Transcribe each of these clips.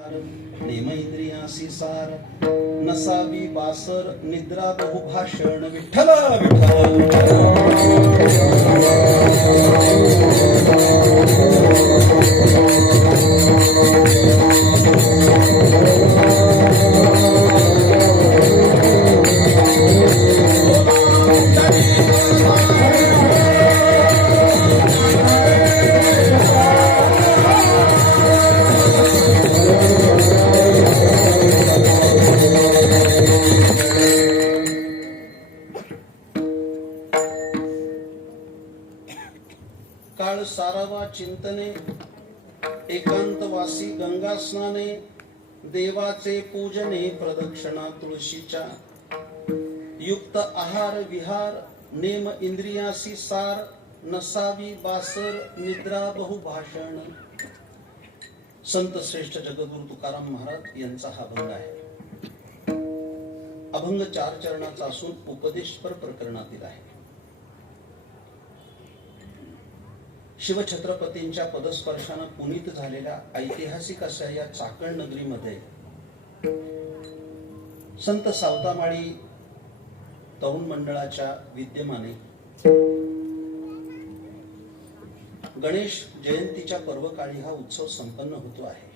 Name इंद्रियासी सार नसावी बासर निद्रा बहुभाषण विठ्ठल काळ सारावा चिंतने एकांतवासी गंगा स्नाने देवाचे पूजने प्रदक्षिणा तुळशीच्या युक्त आहार विहार नेम इंद्रियासी सार नसावी बासर निद्रा बहुभाषण. संत श्रेष्ठ जगद्गुरु तुकाराम महाराज यांचा हा अभंग आहे. अभंग 4 चरणाचा असून उपदेशपर प्रकरणातील आहे. शिवछत्रपतींच्या पदस्पर्शाने पुनीत झालेल्या ऐतिहासिक अशा या चाकण नगरीमध्ये संत सावतामाळी तरुण मंडळाच्या विद्यमाने गणेश जयंतीच्या पर्वकाळी हा उत्सव संपन्न होतो आहे.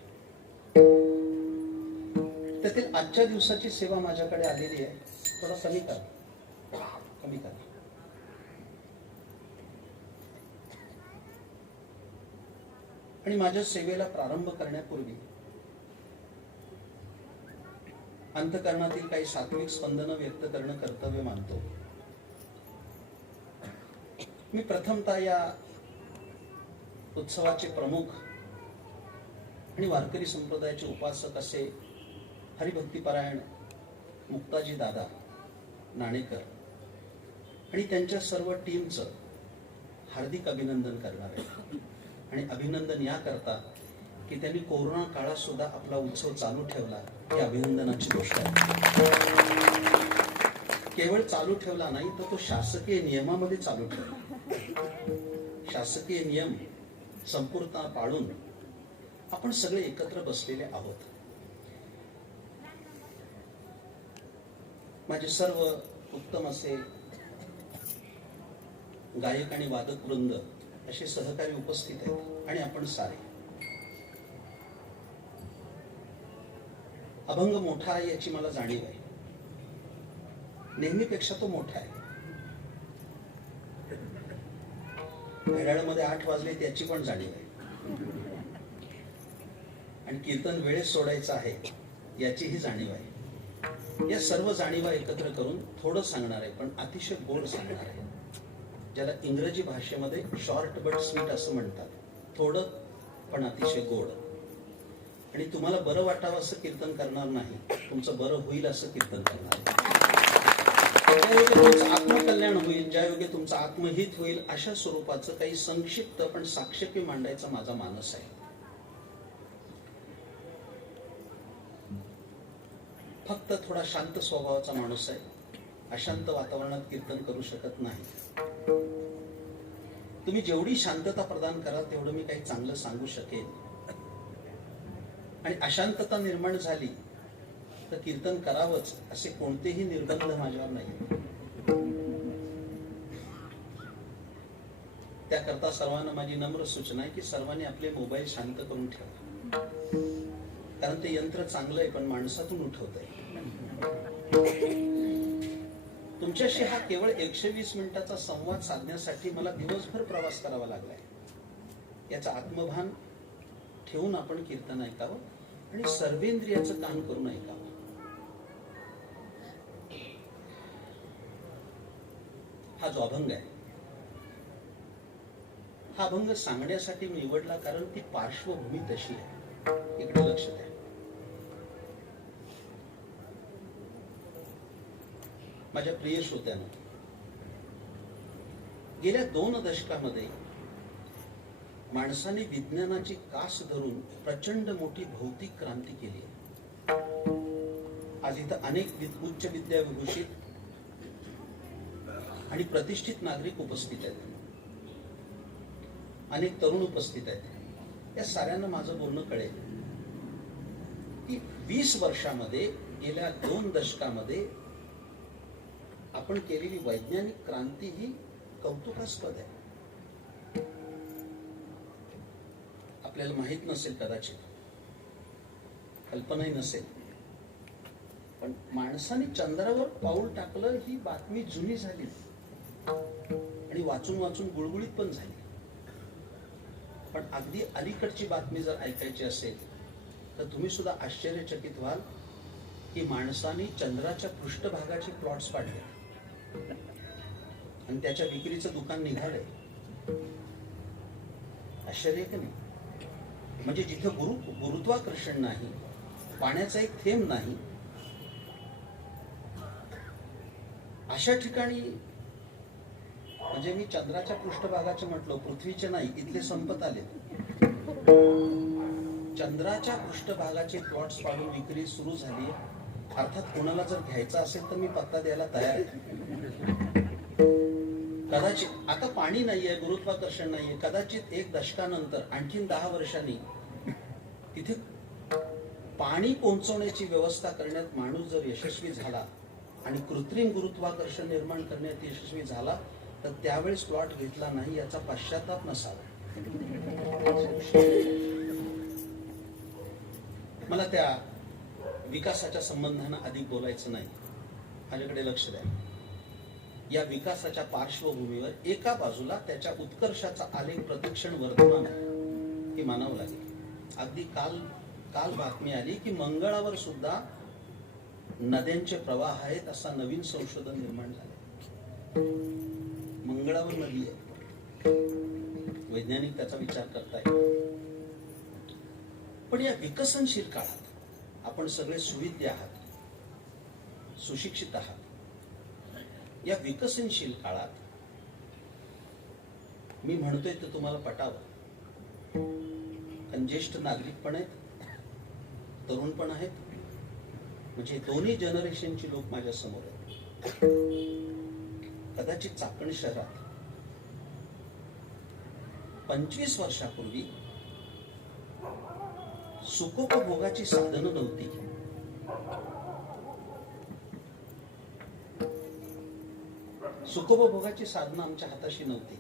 त्यातील आजच्या दिवसाची सेवा माझ्याकडे आलेली आहे. थोडा कमी करा. आणि माझ्या सेवेला प्रारंभ करण्यापूर्वी अंतःकरणातील काही सात्विक स्पंदन व्यक्त करणं कर्तव्य मानतो. मी प्रथमतः या उत्सवाचे प्रमुख आणि वारकरी संप्रदायाचे उपासक असे हरिभक्तीपरायण मुक्ताजी दादा नाणेकर आणि त्यांच्या सर्व टीमचं हार्दिक अभिनंदन करणार आहे. आणि अभिनंदन या करता की त्यांनी कोरोना काळात सुद्धा आपला उत्सव चालू ठेवला, ही अभिनंदनाची गोष्ट आहे. केवळ चालू ठेवला नाही तर तो शासकीय नियमामध्ये चालू ठेवला. शासकीय नियम संपूर्ण पाळून आपण सगळे एकत्र बसलेले आहोत. माझे सर्व उत्तम असे गायक आणि वादक वृंद असे सहकारी उपस्थित आहेत आणि आपण सारे. अभंग मोठा आहे याची मला जाणीव आहे. नेहमीपेक्षा तो मोठा आहे. घड्याळामध्ये 8 वाजले त्याची पण जाणीव आहे. आणि कीर्तन वेळेत सोडायचं आहे याचीही जाणीव आहे. या सर्व जाणीवा एकत्र करून थोडं सांगणार आहे, पण अतिशय गोड सांगणार आहे. ज्याला इंग्रजी भाषेमध्ये शॉर्ट बट स्वीट असं म्हणतात. थोडं पण अतिशय गोड. आणि तुम्हाला बरं वाटावं असं कीर्तन करणार नाही, तुमचं बरं होईल असं कीर्तन करणार. ज्यायोगे तुमचं आत्मकल्याण होईल, ज्यायोगे तुमचं आत्महित होईल, अशा स्वरूपाचं काही संक्षिप्त पण साक्षेपी मांडायचा माझा मानस आहे. फक्त थोडा शांत स्वभावाचा माणूस आहे. अशांत वातावरणात कीर्तन करू शकत नाही. तुम्ही जेवढी शांतता प्रदान कराल तेवढं मी काही चांगलं सांगू शकेन. आणि अशांतता निर्माण झाली तर कीर्तन करावंच असे कोणतेही निर्बंध माझ्यावर नाही. त्याकरता सर्वांना माझी नम्र सूचना आहे की सर्वांनी आपले मोबाईल शांत करून ठेवा. कारण ते यंत्र चांगलं आहे पण माणसातून उठवत आहे. तुमच्याशी हा केवळ 120 मिनिटाचा संवाद साधण्यासाठी मला दिवसभर प्रवास करावा लागलाय. याचं आत्मभान ठेवून आपण कीर्तन ऐकावं आणि सर्वेंद्रियाचं काम करून ऐकावं. हा जो अभंग आहे, हा अभंग सांगण्यासाठी मी निवडला कारण ती पार्श्वभूमी तशी आहे. इकडे लक्ष द्या. माझ्या प्रिय श्रोत्यांनो, गेल्या 2 दशकामध्ये माणसाने विज्ञानाची कास धरून प्रचंड मोठी भौतिक क्रांती केली आहे. आज इथं अनेक उच्च विद्याविभूषित आणि प्रतिष्ठित नागरिक उपस्थित आहेत. अनेक तरुण उपस्थित आहेत. या साऱ्यांना माझं बोलणं कळेल. की 20 वर्षामध्ये, गेल्या 2 दशकामध्ये आपण केलेली वैज्ञानिक क्रांती ही कौतुकास्पद आहे. आपल्याला माहित नसेल, कदाचित कल्पनाही नसेल, पण माणसाने चंद्रावर पाऊल टाकलं ही बातमी जुनी झाली आणि वाचून वाचून गुळगुळीत पण झाली. पण अगदी अलीकडची बातमी जर ऐकायची असेल तर तुम्ही सुद्धा आश्चर्यचकित व्हाल की माणसाने चंद्राच्या पृष्ठभागाचे प्लॉट्स पाडले आणि त्याच्या विक्रीचं दुकान निघालंय. आश्चर्य की नाही? म्हणजे जिथं गुरुत्वाकर्षण नाही, पाण्याचा एक थेंब नाही, अशा ठिकाणी, म्हणजे मी चंद्राच्या पृष्ठभागाचे म्हटलं, पृथ्वीचे नाही, इथले संपत आले. चंद्राच्या पृष्ठभागाचे प्लॉट्स पाडून विक्री सुरू झाली. अर्थात कोणाला जर घ्यायचा असेल तर मी पत्ता द्यायला तयार आहे. कदाचित आता पाणी नाहीये, गुरुत्वाकर्षण नाहीये, कदाचित 1 दशकानंतर आणखीन 10 वर्षांनी तिथे पाणी पोहोचवण्याची व्यवस्था करण्यात माणूस जर यशस्वी झाला आणि कृत्रिम गुरुत्वाकर्षण निर्माण करण्यात यशस्वी झाला तर त्यावेळेस प्लॉट घेतला नाही याचा पश्चाताप नसावा. मला त्या विकासाच्या संबंधानं अधिक बोलायचं नाही. माझ्याकडे लक्ष द्या. या विकासाच्या पार्श्वभूमीवर एका बाजूला त्याच्या उत्कर्षाचा आलेख प्रतिक्षण वर्धमान आहे, हे मानावं लागेल. अगदी काल बातमी आली की मंगळावर सुद्धा नद्यांचे प्रवाह आहेत, असा नवीन संशोधन निर्माण झालं. मंगळावर नदी आहे, वैज्ञानिक त्याचा विचार करतायत. पण या विकसनशील काळात आपण सगळे सुविद्य आहात, सुशिक्षित आहात. या विकसनशील काळात मी म्हणतोय ते तुम्हाला पटावं, कारण ज्येष्ठ नागरिक पण आहेत, तरुण पण आहेत, म्हणजे दोन्ही जनरेशनची लोक माझ्या समोर आहेत. कदाचित चाकण शहरात 25 वर्षापूर्वी सुखोपभोगाची साधनं नव्हती. सुखोपभोगाची साधनं आमच्या हाताशी नव्हती,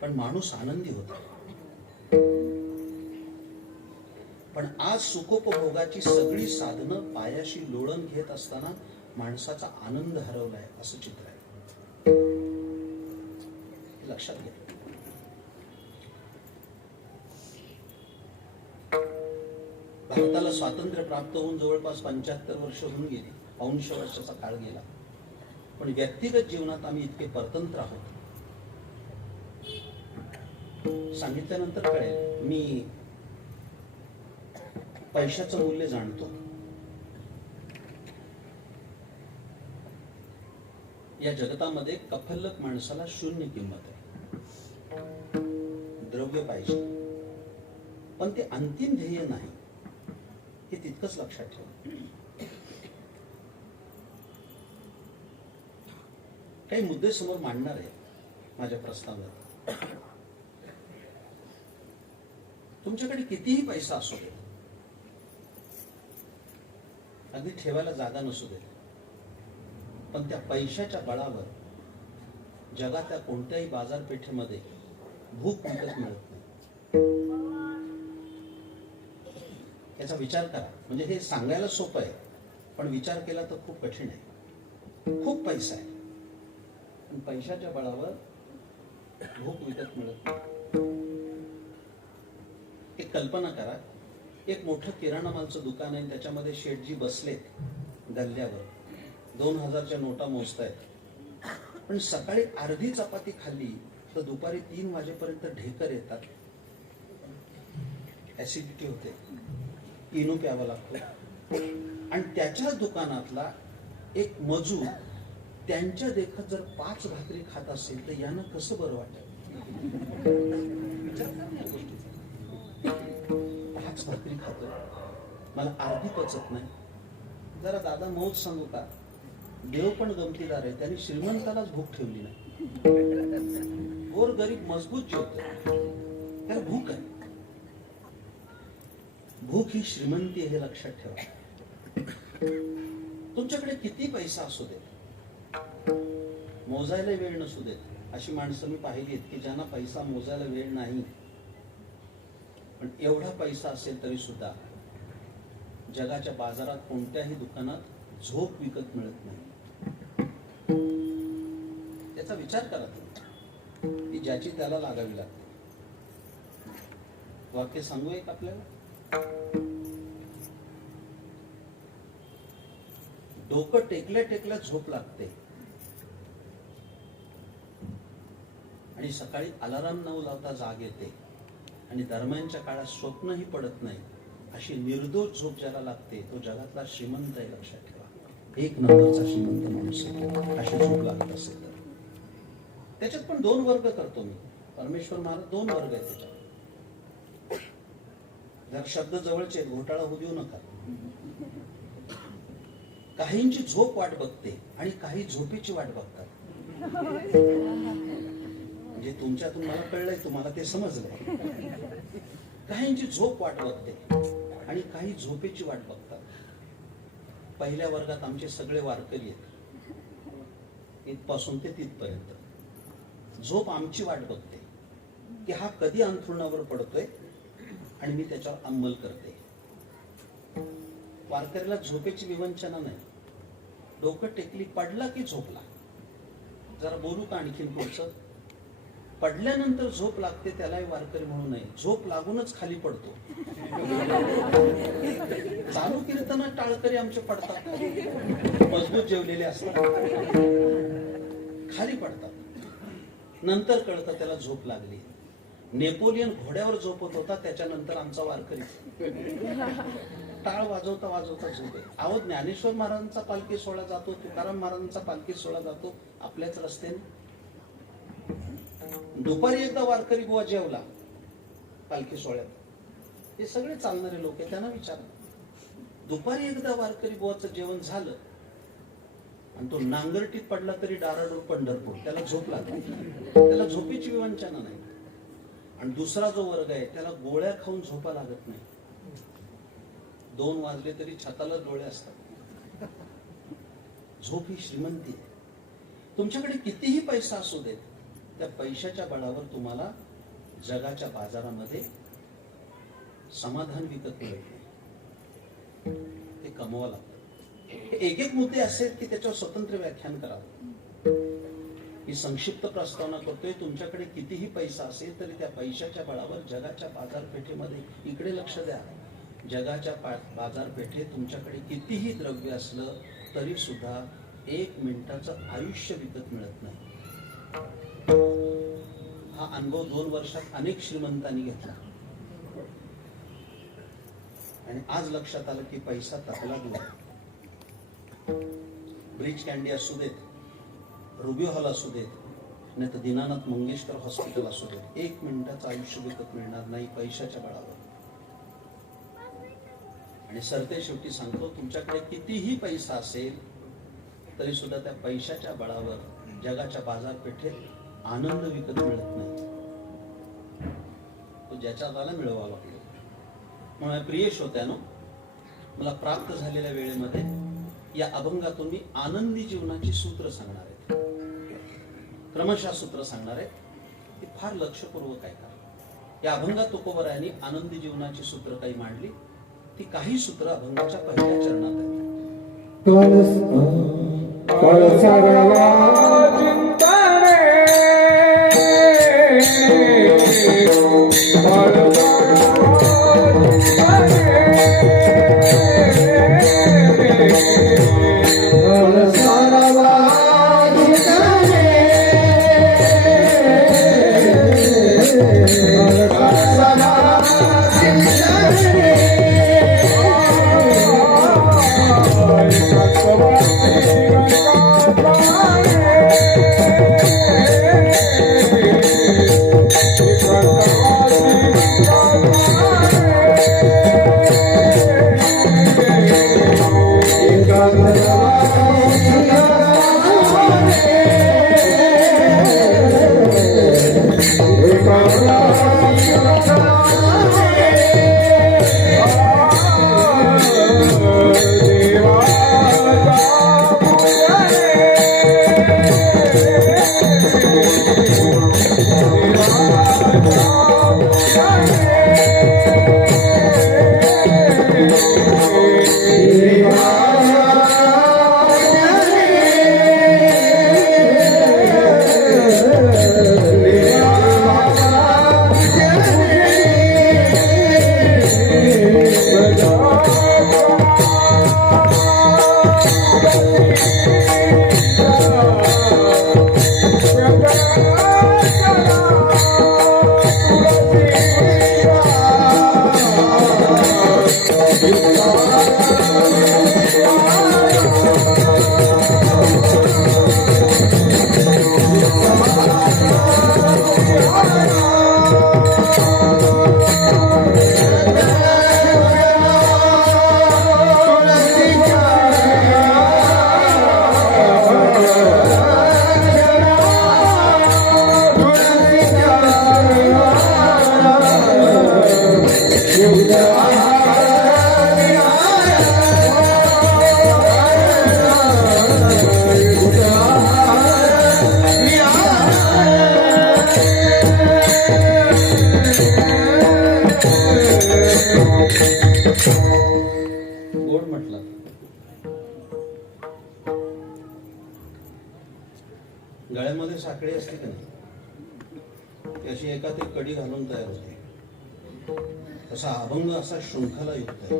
पण माणूस आनंदी होता. पण आज सुखोपभोगाची सगळी साधनं पायाशी लोळण घेत असताना माणसाचा आनंद हरवलाय, असं चित्र आहे. लक्षात घ्या. भारताला स्वातंत्र्य प्राप्त होऊन जवळपास 75 वर्ष होऊन गेली, 50 वर्षाचा काळ गेला. पण व्यक्तिगत जीवनात आम्ही इतके परतंत्र आहोत. सांगितल्यानंतर कळेल, मी पैशाचं मूल्य जाणतो. या जगतामध्ये कफल्लक माणसाला शून्य किंमत आहे. द्रव्य पाहिजे, पण ते अंतिम ध्येय नाही, हे तितकंच लक्षात ठेवा. काही मुद्दे समोर मांडणार आहे माझ्या प्रस्तावात. तुमच्याकडे कितीही पैसा असू दे, अगदी ठेवायला जागा नसू दे, पण त्या पैशाच्या बळावर जगातल्या कोणत्याही बाजारपेठेमध्ये भूक विकत मिळत नाही. याचा विचार करा. म्हणजे हे सांगायला सोपं आहे, पण विचार केला तर खूप कठीण आहे. खूप पैसा आहे, पण पैशाच्या बळावर भूक विकत मिळत नाही. एक कल्पना करा, एक मोठं किराणा मालचं दुकान आहे, त्याच्यामध्ये शेठजी बसलेत गल्ल्यावर, 2000च्या नोटा मोजतायत. पण सकाळी अर्धी चपाती खाल्ली तर दुपारी 3 वाजेपर्यंत ढेकर येतात, ऍसिडिटी होते, इनो प्यावा लागतो. आणि त्याच्याच दुकानातला एक मजूर त्यांच्या देखत जर 5 भाकरी खात असेल तर यानं कसं बरं वाटेल? विचार करा या गोष्टीचा. 5 भाकरी खातो, मला अर्धी पचत नाही. जरा दादा मौज सांगू का, देव पण गमतीदार आहे, त्यांनी श्रीमंतालाच भूक ठेवली नाही. गोर गरीब मजबूत जेवतो, त्याला भूक आहे. भूक ही श्रीमंती आहे हे लक्षात ठेवा. तुमच्याकडे किती पैसा असू दे, मोजायला वेळ नसू देत, अशी माणसं मी पाहिली आहेत की ज्यांना पैसा मोजायला वेळ नाही, पण एवढा पैसा असेल तरी सुद्धा जगाच्या बाजारात कोणत्याही दुकानात झोप विकत मिळत नाही. त्याचा विचार करा तुम्ही की ज्याची त्याला लागावी लागते. वाक्य सांगू एक आपल्याला, डोकं टेकल्या टेकल्या झोप लागते आणि सकाळी अलाराम न लावता जाग येते आणि दरम्यानच्या काळात स्वप्नही पडत नाही, अशी निर्दोष झोप ज्याला लागते तो जगातला श्रीमंत आहे. लक्षात ठेवा, एक नंबरचा श्रीमंत माणूस आहे अशी झोप लागत असेल तर. त्याच्यात पण दोन वर्ग करतो मी, परमेश्वर महाराज दोन वर्ग आहेत त्याच्यात. जर शब्द जवळचे घोटाळा होऊ देऊ नका. काहींची झोप वाट बघते आणि काही झोपेची वाट बघतात. म्हणजे तुमच्यातून मला कळलंय, तुम्हाला ते समजलंय. काहींची झोप वाट बघते आणि काही झोपेची वाट बघतात. पहिल्या वर्गात आमचे सगळे वारकरी आहेत, इथपासून ते तिथपर्यंत. झोप आमची वाट बघते की हा कधी अंथरुणावर पडतोय आणि मी त्याच्यावर अंमल करते. वारकऱ्याला झोपेची विवंचना नाही. डोकं टेकली, पडला की झोपला. जरा बोलू का आणखीन पुढचं? पडल्यानंतर झोप लागते त्यालाही वारकरी म्हणू नये. झोप लागूनच खाली पडतो. चालू कीर्तनात टाळकरी आमचे पडतात, मजबूत जेवलेले असतात, खाली पडतात. नंतर कळतं त्याला झोप लागली. नेपोलियन घोड्यावर झोपत होता, त्याच्यानंतर आमचा वारकरी टाळ वाजवता वाजवता झोपे. अहो, ज्ञानेश्वर महाराजांचा पालखी सोहळा जातो, तुकाराम महाराजांचा पालखी सोहळा जातो आपल्याच रस्त्याने. दुपारी एकदा वारकरी बुवा जेवला पालखी सोहळ्यात. हे सगळे चालणारे लोक आहेत, त्यांना विचारा. दुपारी एकदा वारकरी बुवाचं जेवण झालं आणि तो नांगरटीत पडला तरी डाराडोर पंढरपूर, त्याला झोप लागली. त्याला झोपेची विवंचना नाही. आणि दुसरा जो वर्ग आहे त्याला गोळ्या खाऊन झोपा लागत नाही. 2 वाजले तरी छाताला डोळे असतात. झोप ही श्रीमंती आहे. तुमच्याकडे कितीही पैसा असू देत, त्या पैशाच्या बळावर तुम्हाला जगाच्या बाजारामध्ये समाधान विकत मिळत नाही. ते कमवावं लागतं. एक एक मुद्दे असे की त्याच्यावर स्वतंत्र व्याख्यान करावं. ही संक्षिप्त प्रस्तावना करतोय. तुमच्याकडे कितीही पैसा असेल तरी त्या पैशाच्या बळावर जगाच्या बाजारपेठेमध्ये, इकडे लक्ष द्या, जगाच्या बाजारपेठेत तुमच्याकडे कितीही द्रव्य असलं तरी सुद्धा 1 मिनिटाचं आयुष्य विकत मिळत नाही. हा अनुभव 2 वर्षात अनेक श्रीमंतांनी घेतला आणि आज लक्षात आलं की पैसा तकला दूर. ब्रिज कॅन्डी असू देत, रुबी हॉल असू देत, नाही तर दीनानाथ मंगेशकर हॉस्पिटल असू देत, 1 मिनिटाचं आयुष्य विकत मिळणार नाही पैशाच्या बळावर. आणि सरते शेवटी सांगतो, तुमच्याकडे कितीही पैसा असेल तरी सुद्धा त्या पैशाच्या बळावर जगाच्या बाजारपेठेत आनंद विकत मिळत नाही. तो ज्याच्या त्याला मिळवावा लागतो. म्हणून प्रिय श्रोत्यानो, मला प्राप्त झालेल्या वेळेमध्ये या अभंगातून मी आनंदी जीवनाची सूत्र सांगणार आहे. क्रमशः सूत्र सांगणार आहे. ती फार लक्षपूर्वक ऐका. या अभंगात तुकोबरायांनी आनंदी जीवनाची सूत्र काही मांडली. ती काही सूत्र अभंगाच्या पहिल्या चरणात आहेत. Bye. गोड म्हटलं. गळ्यामध्ये साखळी असते का नाही, ती अशी एकात एक कडी घालून तयार होते. तसा अभंग असा शृंखला युक्त आहे.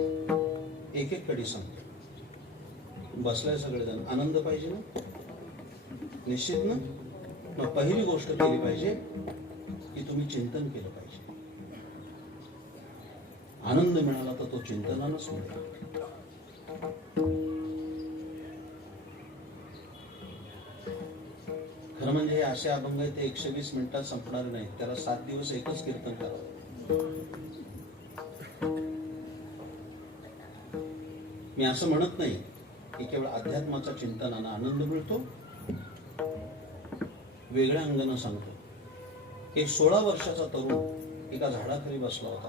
एक एक कडी सांगतो. बसलाय सगळेजण, आनंद पाहिजे ना, निश्चित ना. मग पहिली गोष्ट केली पाहिजे की तुम्ही चिंतन केलं पाहिजे. आनंद मिळाला तर तो चिंतनानच मिळाला. खरं म्हणजे हे असे अभंग आहे ते 120 मिनिटात संपणार नाही. त्याला 7 दिवस एकच कीर्तन करावं. मी असं म्हणत नाही की केवळ अध्यात्माच्या चिंतनानं आनंद मिळतो. वेगळ्या अंगानं सांगतो. एक 16 वर्षाचा तरुण एका झाडाखाली बसला होता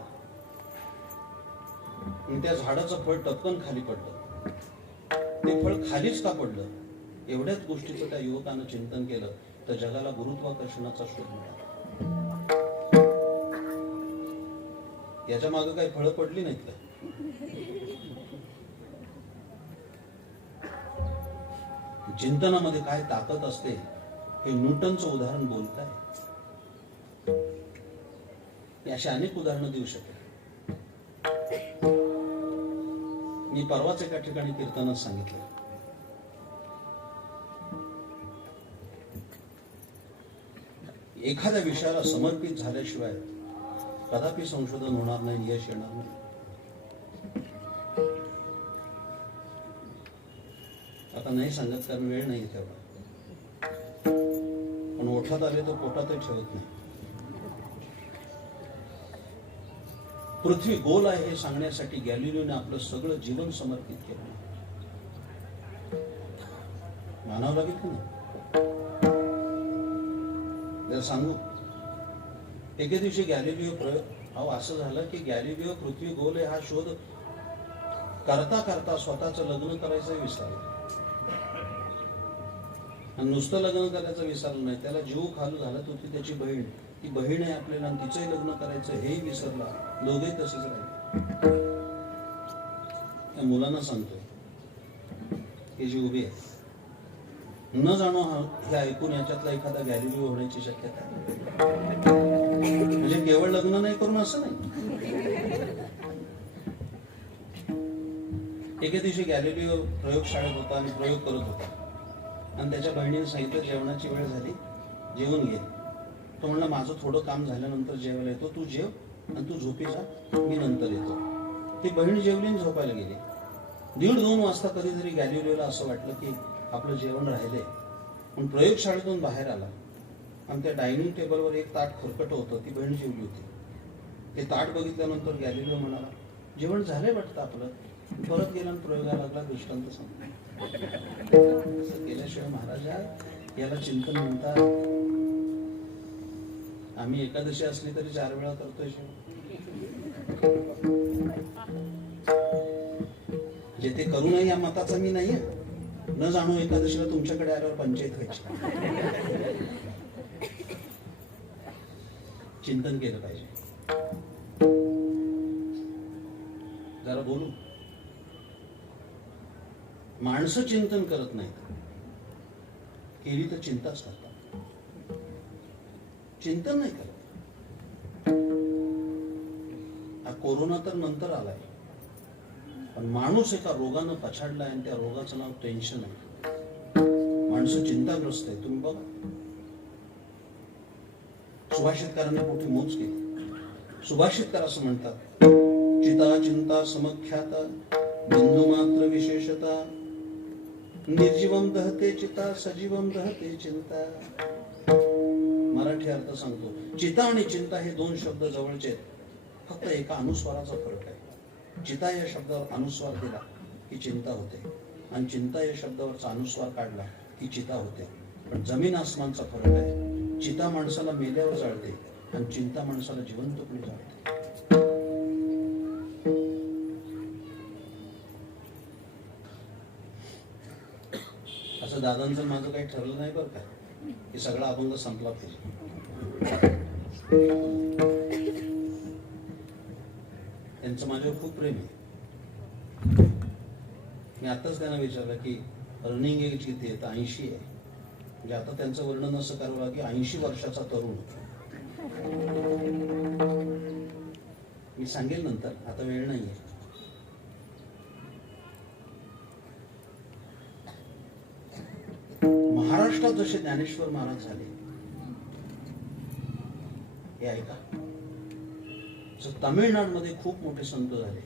आणि त्या झाडाचं फळ टपकन खाली पडलं. ते फळ खालीच का पडलं, एवढ्याच गोष्टीचं त्या युवकानं चिंतन केलं तर जगाला गुरुत्वाकर्षणाचा शोध मिळाला. याच्या मागे काही फळं पडली नाहीत का? चिंतनामध्ये काय ताकद असते हे न्यूटनचं उदाहरण बोलत आहे. अशी अनेक उदाहरणं देऊ शकेल. मी परवाच एका ठिकाणी कीर्तनात सांगितलं, एखाद्या विषयाला समर्पित झाल्याशिवाय कदापि संशोधन होणार नाही, यश येणार नाही. आता नाही सांगत कारण वेळ नाही तेवढा, पण ओठात आले तर पोटातही ठेवत नाही. पृथ्वी गोल आहे हे सांगण्यासाठी गॅलिलिओने आपलं सगळं जीवन समर्पित केलं. मानावं लागेल की नाही? जर सांगू, एके दिवशी गॅलिलिओ प्रयोग असं झालं की गॅलिलिओ पृथ्वी गोल आहे हा शोध करता करता स्वतःचं लग्न करायचं विसरलं. आणि नुसतं लग्न करायचं विसरलं नाही, त्याला जीव खालू घालत होती त्याची बहीण. ती बहीण आहे आपल्याला आणि तिचंही लग्न करायचं हेही विसरला. दोघेही तसेच राहिले. त्या मुलांना सांगतो, ही जी उभी आहे न जाणो हे ऐकून याच्यातला एखादा गॅलिलिओ होण्याची शक्यता आहे. म्हणजे केवळ लग्न नाही करून असं नाही. एके दिवशी गॅलिलिओ प्रयोगशाळेत होता आणि प्रयोग करत होता आणि त्याच्या बहिणीने सांगितलं जेवणाची वेळ झाली, जेवून घे. तो म्हणला माझं थोडं काम झाल्यानंतर जेवायला येतो, तू जेव आणि तू झोपी जा, मी नंतर येतो. ती बहीण जेवली आणि झोपायला गेली. 1:30-2 वाजता कधीतरी गॅलिलिओला असं वाटलं की आपलं जेवण राहिले, पण प्रयोगशाळेतून बाहेर आला आणि त्या डायनिंग टेबलवर एक ताट खरकट होतं. ती बहीण जेवली होती. ते ताट बघितल्यानंतर गॅलिलिओ म्हणाला, जेवण झालंय वाटतं आपलं. परत गेला आणि प्रयोगाला लागला. दृष्टांत सांगतो, असं केल्याशिवाय महाराजा याला चिंतन म्हणतात. आम्ही एकादशी असली तरी 4 वेळा करतोय. जे ते करू नये या मताचा मी नाहीये. न जाणू एकादशीला तुमच्याकडे आल्यावर पंचायत व्हायची. चिंतन केलं पाहिजे. जरा बोलू. माणसं चिंतन करत नाहीत, केली तर चिंताच करतात. चिंतन नाही करत. हा कोरोना तर नंतर आलाय, पण माणूस एका रोगानं पछाडलाय आणि त्या रोगाचं नाव टेन्शन आहे. माणसं चिंताग्रस्त आहे. तुम्ही बघा, सुभाषितकारांनी मोठी मोज केली. सुभाषितकार असं म्हणतात, चिता चिंता समख्याता बिंदू मात्र विशेषता निर्जीवम दहते चिता सजीवम दहते चिंता. मराठी अर्थ सांगतो. चिता आणि चिंता हे दोन शब्द जवळचे आहेत, फक्त एका अनुस्वाराचा फरक आहे. चिता या शब्दावर अनुस्वार दिला की चिंता होते, आणि चिंता या शब्दावरचा अनुस्वार काढला की चिता होते. पण जमीन आसमानचा फरक आहे. चिता माणसाला मेल्यावर जाळते आणि चिंता माणसाला जिवंतपणे जाळते. असं दादांचं माझं काही ठरलं नाही बरं का, की सगळा अभंग संपला पाहिजे. त्यांचं माझ्यावर खूप प्रेम आहे. मी आताच त्यांना विचारलं की रनिंग एज किती आहे, तर 80 आहे. म्हणजे आता त्यांचं वर्णन असं करावं की 80 वर्षाचा तरुण. मी सांगेल नंतर, आता वेळ नाहीये. महाराष्ट्रात जसे ज्ञानेश्वर महाराज झाले, हे ऐका. तामिळनाडूमध्ये खूप मोठे संत झाले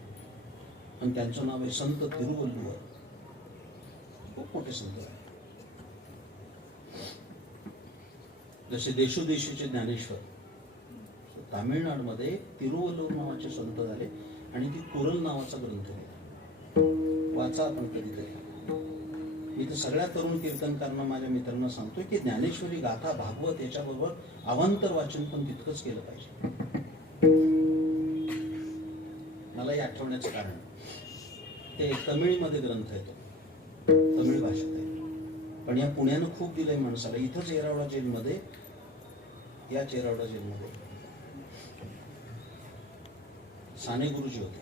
आणि त्यांचं नाव आहे संत तिरुवल्लुवर. खूप मोठे संत झाले. जसे देशोदेशीचे ज्ञानेश्वर, तामिळनाडूमध्ये तिरुवल्लुवर नावाचे संत झाले आणि ती कुरल नावाचा ग्रंथ लिहिला. वाचा आपण कधीतरी. मी तर सगळ्या तरुण कीर्तनकारांना, माझ्या मित्रांना सांगतोय की ज्ञानेश्वरी, गाथा, भागवत याच्याबरोबर अवांतर वाचन पण तितकंच केलं पाहिजे. मलाही आठवण्याचं कारण, ते तमिळमध्ये ग्रंथ आहे, तो तमिळ भाषेत आहे, पण या पुण्यानं खूप दिलंय माणसाला. इथंच येरावडा जेलमध्ये, याच येरावडा जेलमध्ये साने गुरुजी होते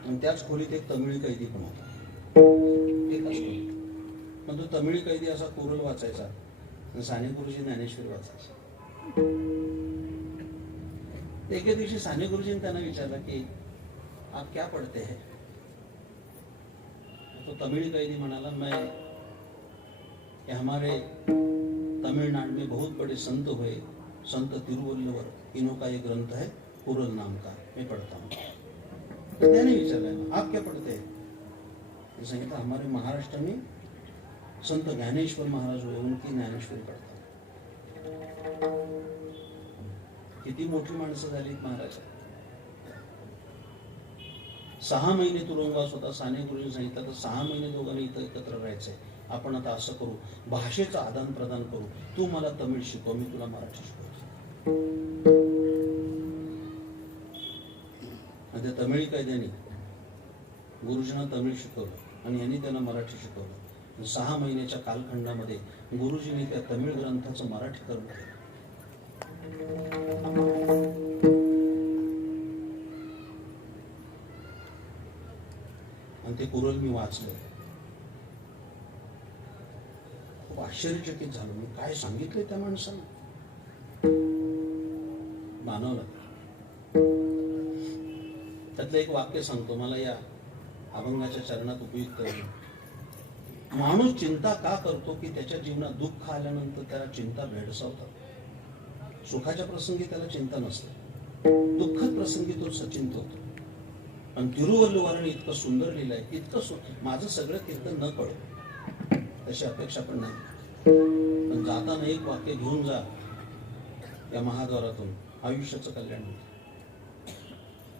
आणि त्याच खोलीत एक तमिळ कैदी पण होता. एकाच खोलीत. पण तो तमिळ कैदी असा कुरल वाचायचा आणि साने गुरुजी ज्ञानेश्वरी वाचायचा. एके दिवशी साने गुरुजींनी त्यांना विचारलं की आप क्या पढ़ते हैं? तो तमिळ कैदी म्हणाला, मैं ये हमारे तमिलनाडु में बहुत बड़े संत हुए, संत तिरुवल्लुवर, इन्हों का ये ग्रंथ है कुरल नाम का, मैं पढ़ता हूँ. तो त्याने विचारलं, आप क्या पढ़ते हैं? सांगितलं, हमारे महाराष्ट्र में संत ज्ञानेश्वर महाराज हुए, उनकी ज्ञानेश्वरी पढ़ता हूँ. किती मोठी माणसं झालीत महाराज. 6 महिने तुरुंगवास होता. साने गुरुजी सांगितलं तर 6 महिने दोघांनी इथं एकत्र राहायचंय. आपण आता असं करू, भाषेचं आदान प्रदान करू. तू मला तमिळ शिकव, मी तुला मराठी शिकवतो. आणि त्या तमिळ कैद्यानी गुरुजींना तमिळ शिकवलं आणि यांनी त्यांना मराठी शिकवलं. 6 महिन्याच्या कालखंडामध्ये गुरुजींनी त्या तमिळ ग्रंथाचं मराठी करून ठेवलं. आणि ते कुरल मी वाचलं. खूप आश्चर्यचकित झालो. मी काय सांगितलंय त्या माणसानं, मानवलं. त्यातलं एक वाक्य सांगतो, मला या अभंगाच्या चरणात उपयुक्त आहे. माणूस चिंता का करतो की त्याच्या जीवनात दुःख आल्यानंतर त्याला चिंता भेडसावतात. सुखाच्या प्रसंगी त्याला चिंता नसते, दुःखद प्रसंगी तो सचिंत होतो. पण तिरुवल्लुवरांनी इतकं सुंदर लिहिलंय, इतकं माझं सगळं कीर्तन न कळो तशी अपेक्षा पण नाही, पण जाताना एक वाक्य घेऊन जा या महाद्वारातून, आयुष्याचं कल्याण होतं.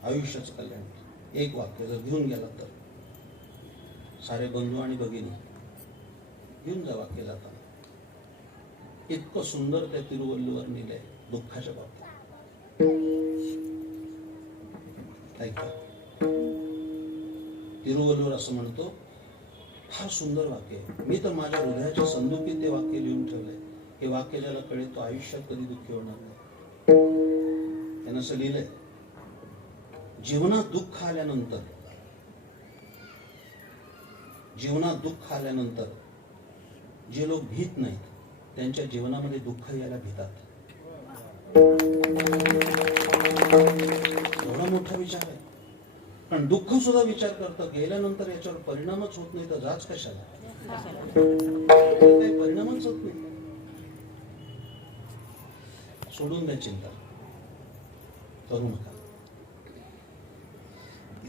आयुष्याचं कल्याण होतं. एक वाक्य जर घेऊन गेला तर सारे बंधू आणि भगिनी घेऊन जा वाक्य जाताना. इतकं सुंदर त्या तिरुवल्लुवर लिहिलंय दुःखाच्या बाबतीत. ऐका, तिरुवल्लुवर असं म्हणतो, फार सुंदर वाक्य आहे. मी तर माझ्या हृदयाच्या संदुकीत ते वाक्य लिहून ठेवलंय. हे वाक्य ज्याला कळेल तो आयुष्यात कधी दुःखी होणार नाही. त्यानं असं लिहिलंय, जीवनात दुःख आल्यानंतर, जीवनात दुःख आल्यानंतर जे लोक भीत नाहीत त्यांच्या जीवनामध्ये दुःख यायला भीतात. एवढा मोठा विचार आहे. पण दुःख सुद्धा विचार करतं, गेल्यानंतर याच्यावर परिणामच होत नाही तर जाच कशाला. काही परिणामच होत नाही. सोडून द्या चिंता, करू नका.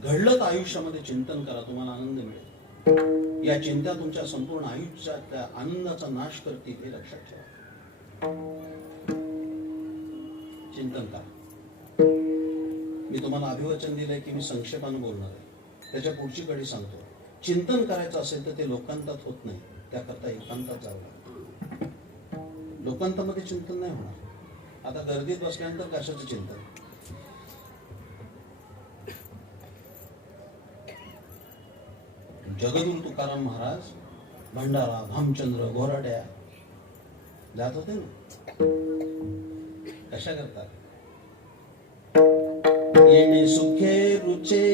घडलं तर आयुष्यामध्ये चिंतन करा, तुम्हाला आनंद मिळेल. या चिंता तुमच्या संपूर्ण आयुष्याच्या आनंदाचा नाश करतील हे लक्षात ठेवा. चिंतन करा. मी तुम्हाला अभिवचन दिलंय की मी संक्षेपाने बोलणार आहे. त्याच्या पुढची कडी सांगतो. चिंतन करायचं असेल तर ते लोकांतात होत नाही, त्याकरता एकांतात जावं लागतं. लोकांतामध्ये चिंतन नाही होणार. आता गर्दीत बसल्यानंतर कशाचं चिंतन? जगद्गुरु तुकाराम महाराज भंडारा, भामचंद्र, घोराड्या जात होते ना. कशा करतात? येणे सुखे रुचे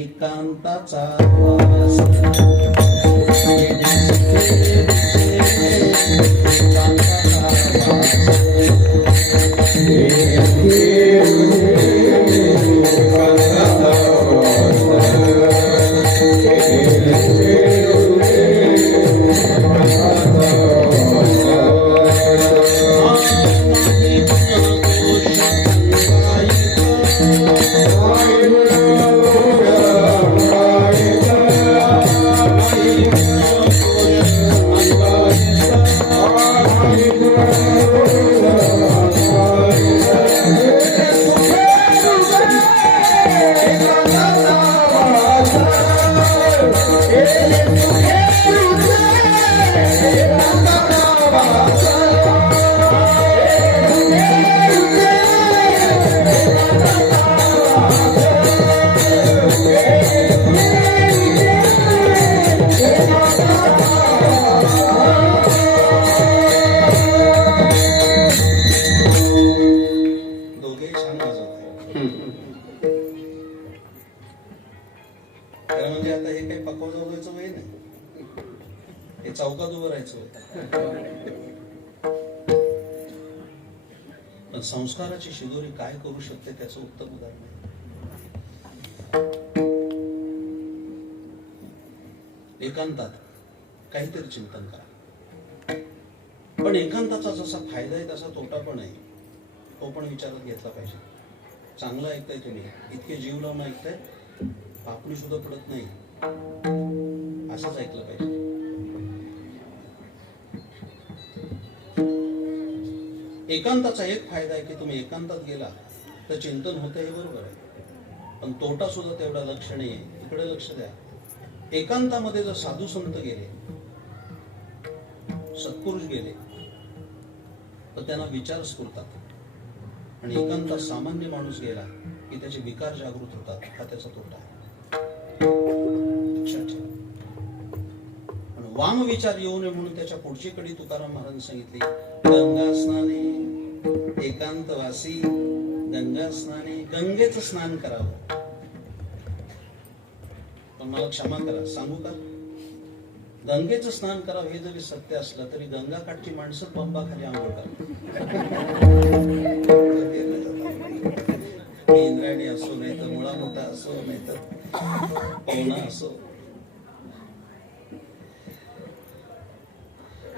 एकांताचा वास. येणे सुखे रुचे एकांताचा चौकात उभं राहायचं. पण संस्काराची शिदोरी काय करू शकते त्याचं उत्तम उदाहरण आहे. एकांतात काहीतरी चिंतन करा. पण एकांताचा जसा फायदा आहे तसा तोटा पण आहे, तो पण विचारात घेतला पाहिजे. चांगलं ऐकताय तुम्ही, इतके जीव लावून ऐकताय, पापणी सुद्धा पडत नाही, असंच ऐकलं पाहिजे. एकांताचा एक फायदा आहे की तुम्ही एकांतात गेला तर चिंतन होतं, हे बरोबर आहे. पण तोटा सुद्धा तेवढा लक्षणीय आहे. इकडे लक्ष द्या. एकांतामध्ये जर साधू संत गेले, सत्पुरुष गेले, तर त्यांना विचार स्फुरतात. आणि एकांतात सामान्य माणूस गेला की त्याचे विकार जागृत होतात. हा त्याचा तोटा आहे. लक्षात ठेवा. पण वाम विचार येऊ नये म्हणून त्याच्या पुढची कडी तुकाराम महाराजांनी सांगितली. गंगा स्नाने एकांतवासी, गंगा स्नाने, गंगेचं स्नान करावं. पण मला क्षमा करा, सांगू का, गंगेचं स्नान करावं हे जरी सत्य असलं तरी गंगाकाठची माणसं पंपाखाली आंघोळ करतात. इंद्रायणी असो, नाही तर मुळा मोठा असो, नाही तर पवना असो.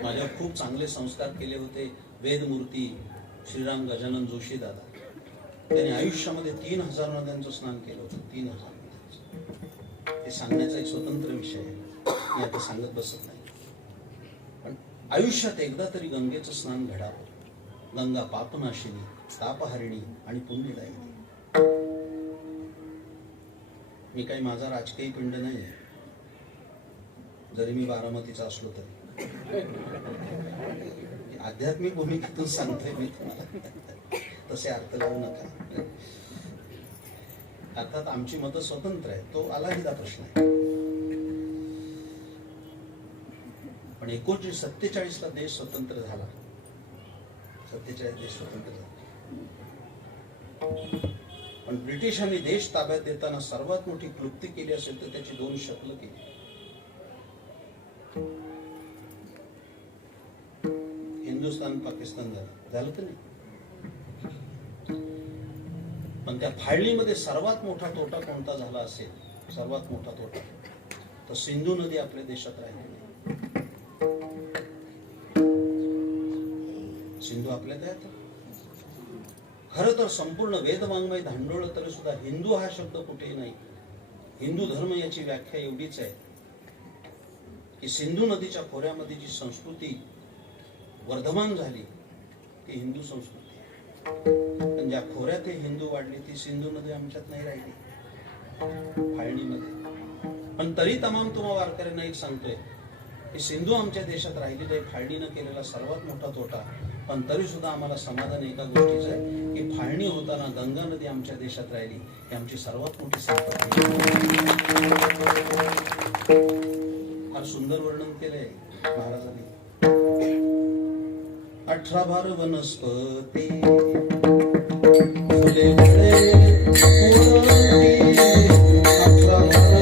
माझ्यावर खूप चांगले संस्कार केले होते वेदमूर्ती श्रीराम गजानन जोशी दादा. त्यांनी आयुष्यामध्ये 3000 नद्यांचं स्नान केलं होतं. 3000 नद्यांचं. हे सांगण्याचा एक स्वतंत्र विषय आहे, मी आता सांगत बसत नाही. पण आयुष्यात एकदा तरी गंगेचं स्नान घडावं. गंगा पापनाशिनी, तापहारिणी आणि पुण्यदायिनी. मी काही माझा राजकीय पिंड नाही, जरी मी बारामतीचा असलो तरी. आध्यात्मिक भूमिकेतून सांगतोय मी तुम्हाला, तसे अर्थ लावू नका. अर्थात आमची मतं स्वतंत्र आहे, तो अलहिदा प्रश्न आहे. पण 1947 ला देश स्वतंत्र झाला. 47 देश स्वतंत्र झाला. पण ब्रिटिशांनी देश ताब्यात देताना सर्वात मोठी क्लुप्ती केली असेल तर त्याची 2 शतलं केली. हिंदुस्थान पाकिस्तान झालं तर नाही. पण त्या फाळणीमध्ये सर्वात मोठा तोटा कोणता झाला असेल, सर्वात मोठा तोटा, तर सिंधू नदी आपल्या देशात राहिली नाही. सिंधू आपल्या त्यात. खरं तर संपूर्ण वेदवाङ्मय धांडोळलं तरी सुद्धा हिंदू हा शब्द कुठेही नाही. हिंदू धर्म याची व्याख्या एवढीच आहे की सिंधू नदीच्या खोऱ्यामध्ये जी संस्कृती वर्धमान झाली ती हिंदू संस्कृती आहे. पण ज्या खोऱ्यात हे हिंदू वाढले ती सिंधू नदी आमच्यात नाही राहिली, फाळणीमध्ये. पण तरी तमाम तुम्हा वारकऱ्यांना एक सांगतोय की सिंधू आमच्या देशात राहिली तर फाळणीनं केलेला सर्वात मोठा तोटा. पण तरी सुद्धा आम्हाला समाधान एका गोष्टीचं आहे की फाळणी होताना गंगा नदी आमच्या देशात राहिली ही आमची सर्वात मोठी संपत्ती. फार सुंदर वर्णन केलंय महाराजांनी. 18 भार वनस्पती फुले फळे उडती, 18 भार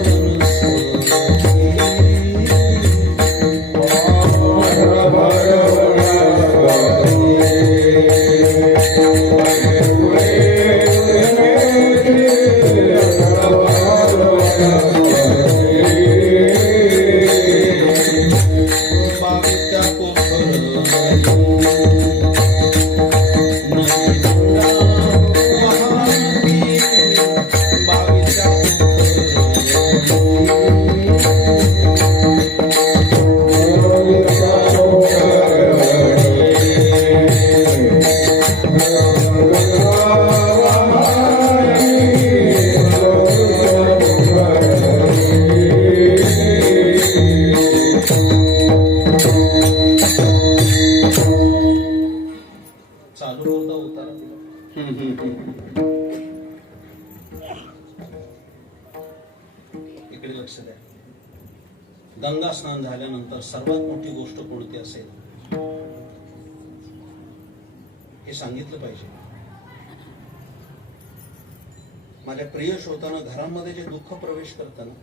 गंगा स्नान झाल्यानंतर सर्वात मोठी गोष्ट कोणती असेल हे सांगितलं पाहिजे. माझ्या प्रिय श्रोतांना, घरामध्ये जे दुःख प्रवेश करताना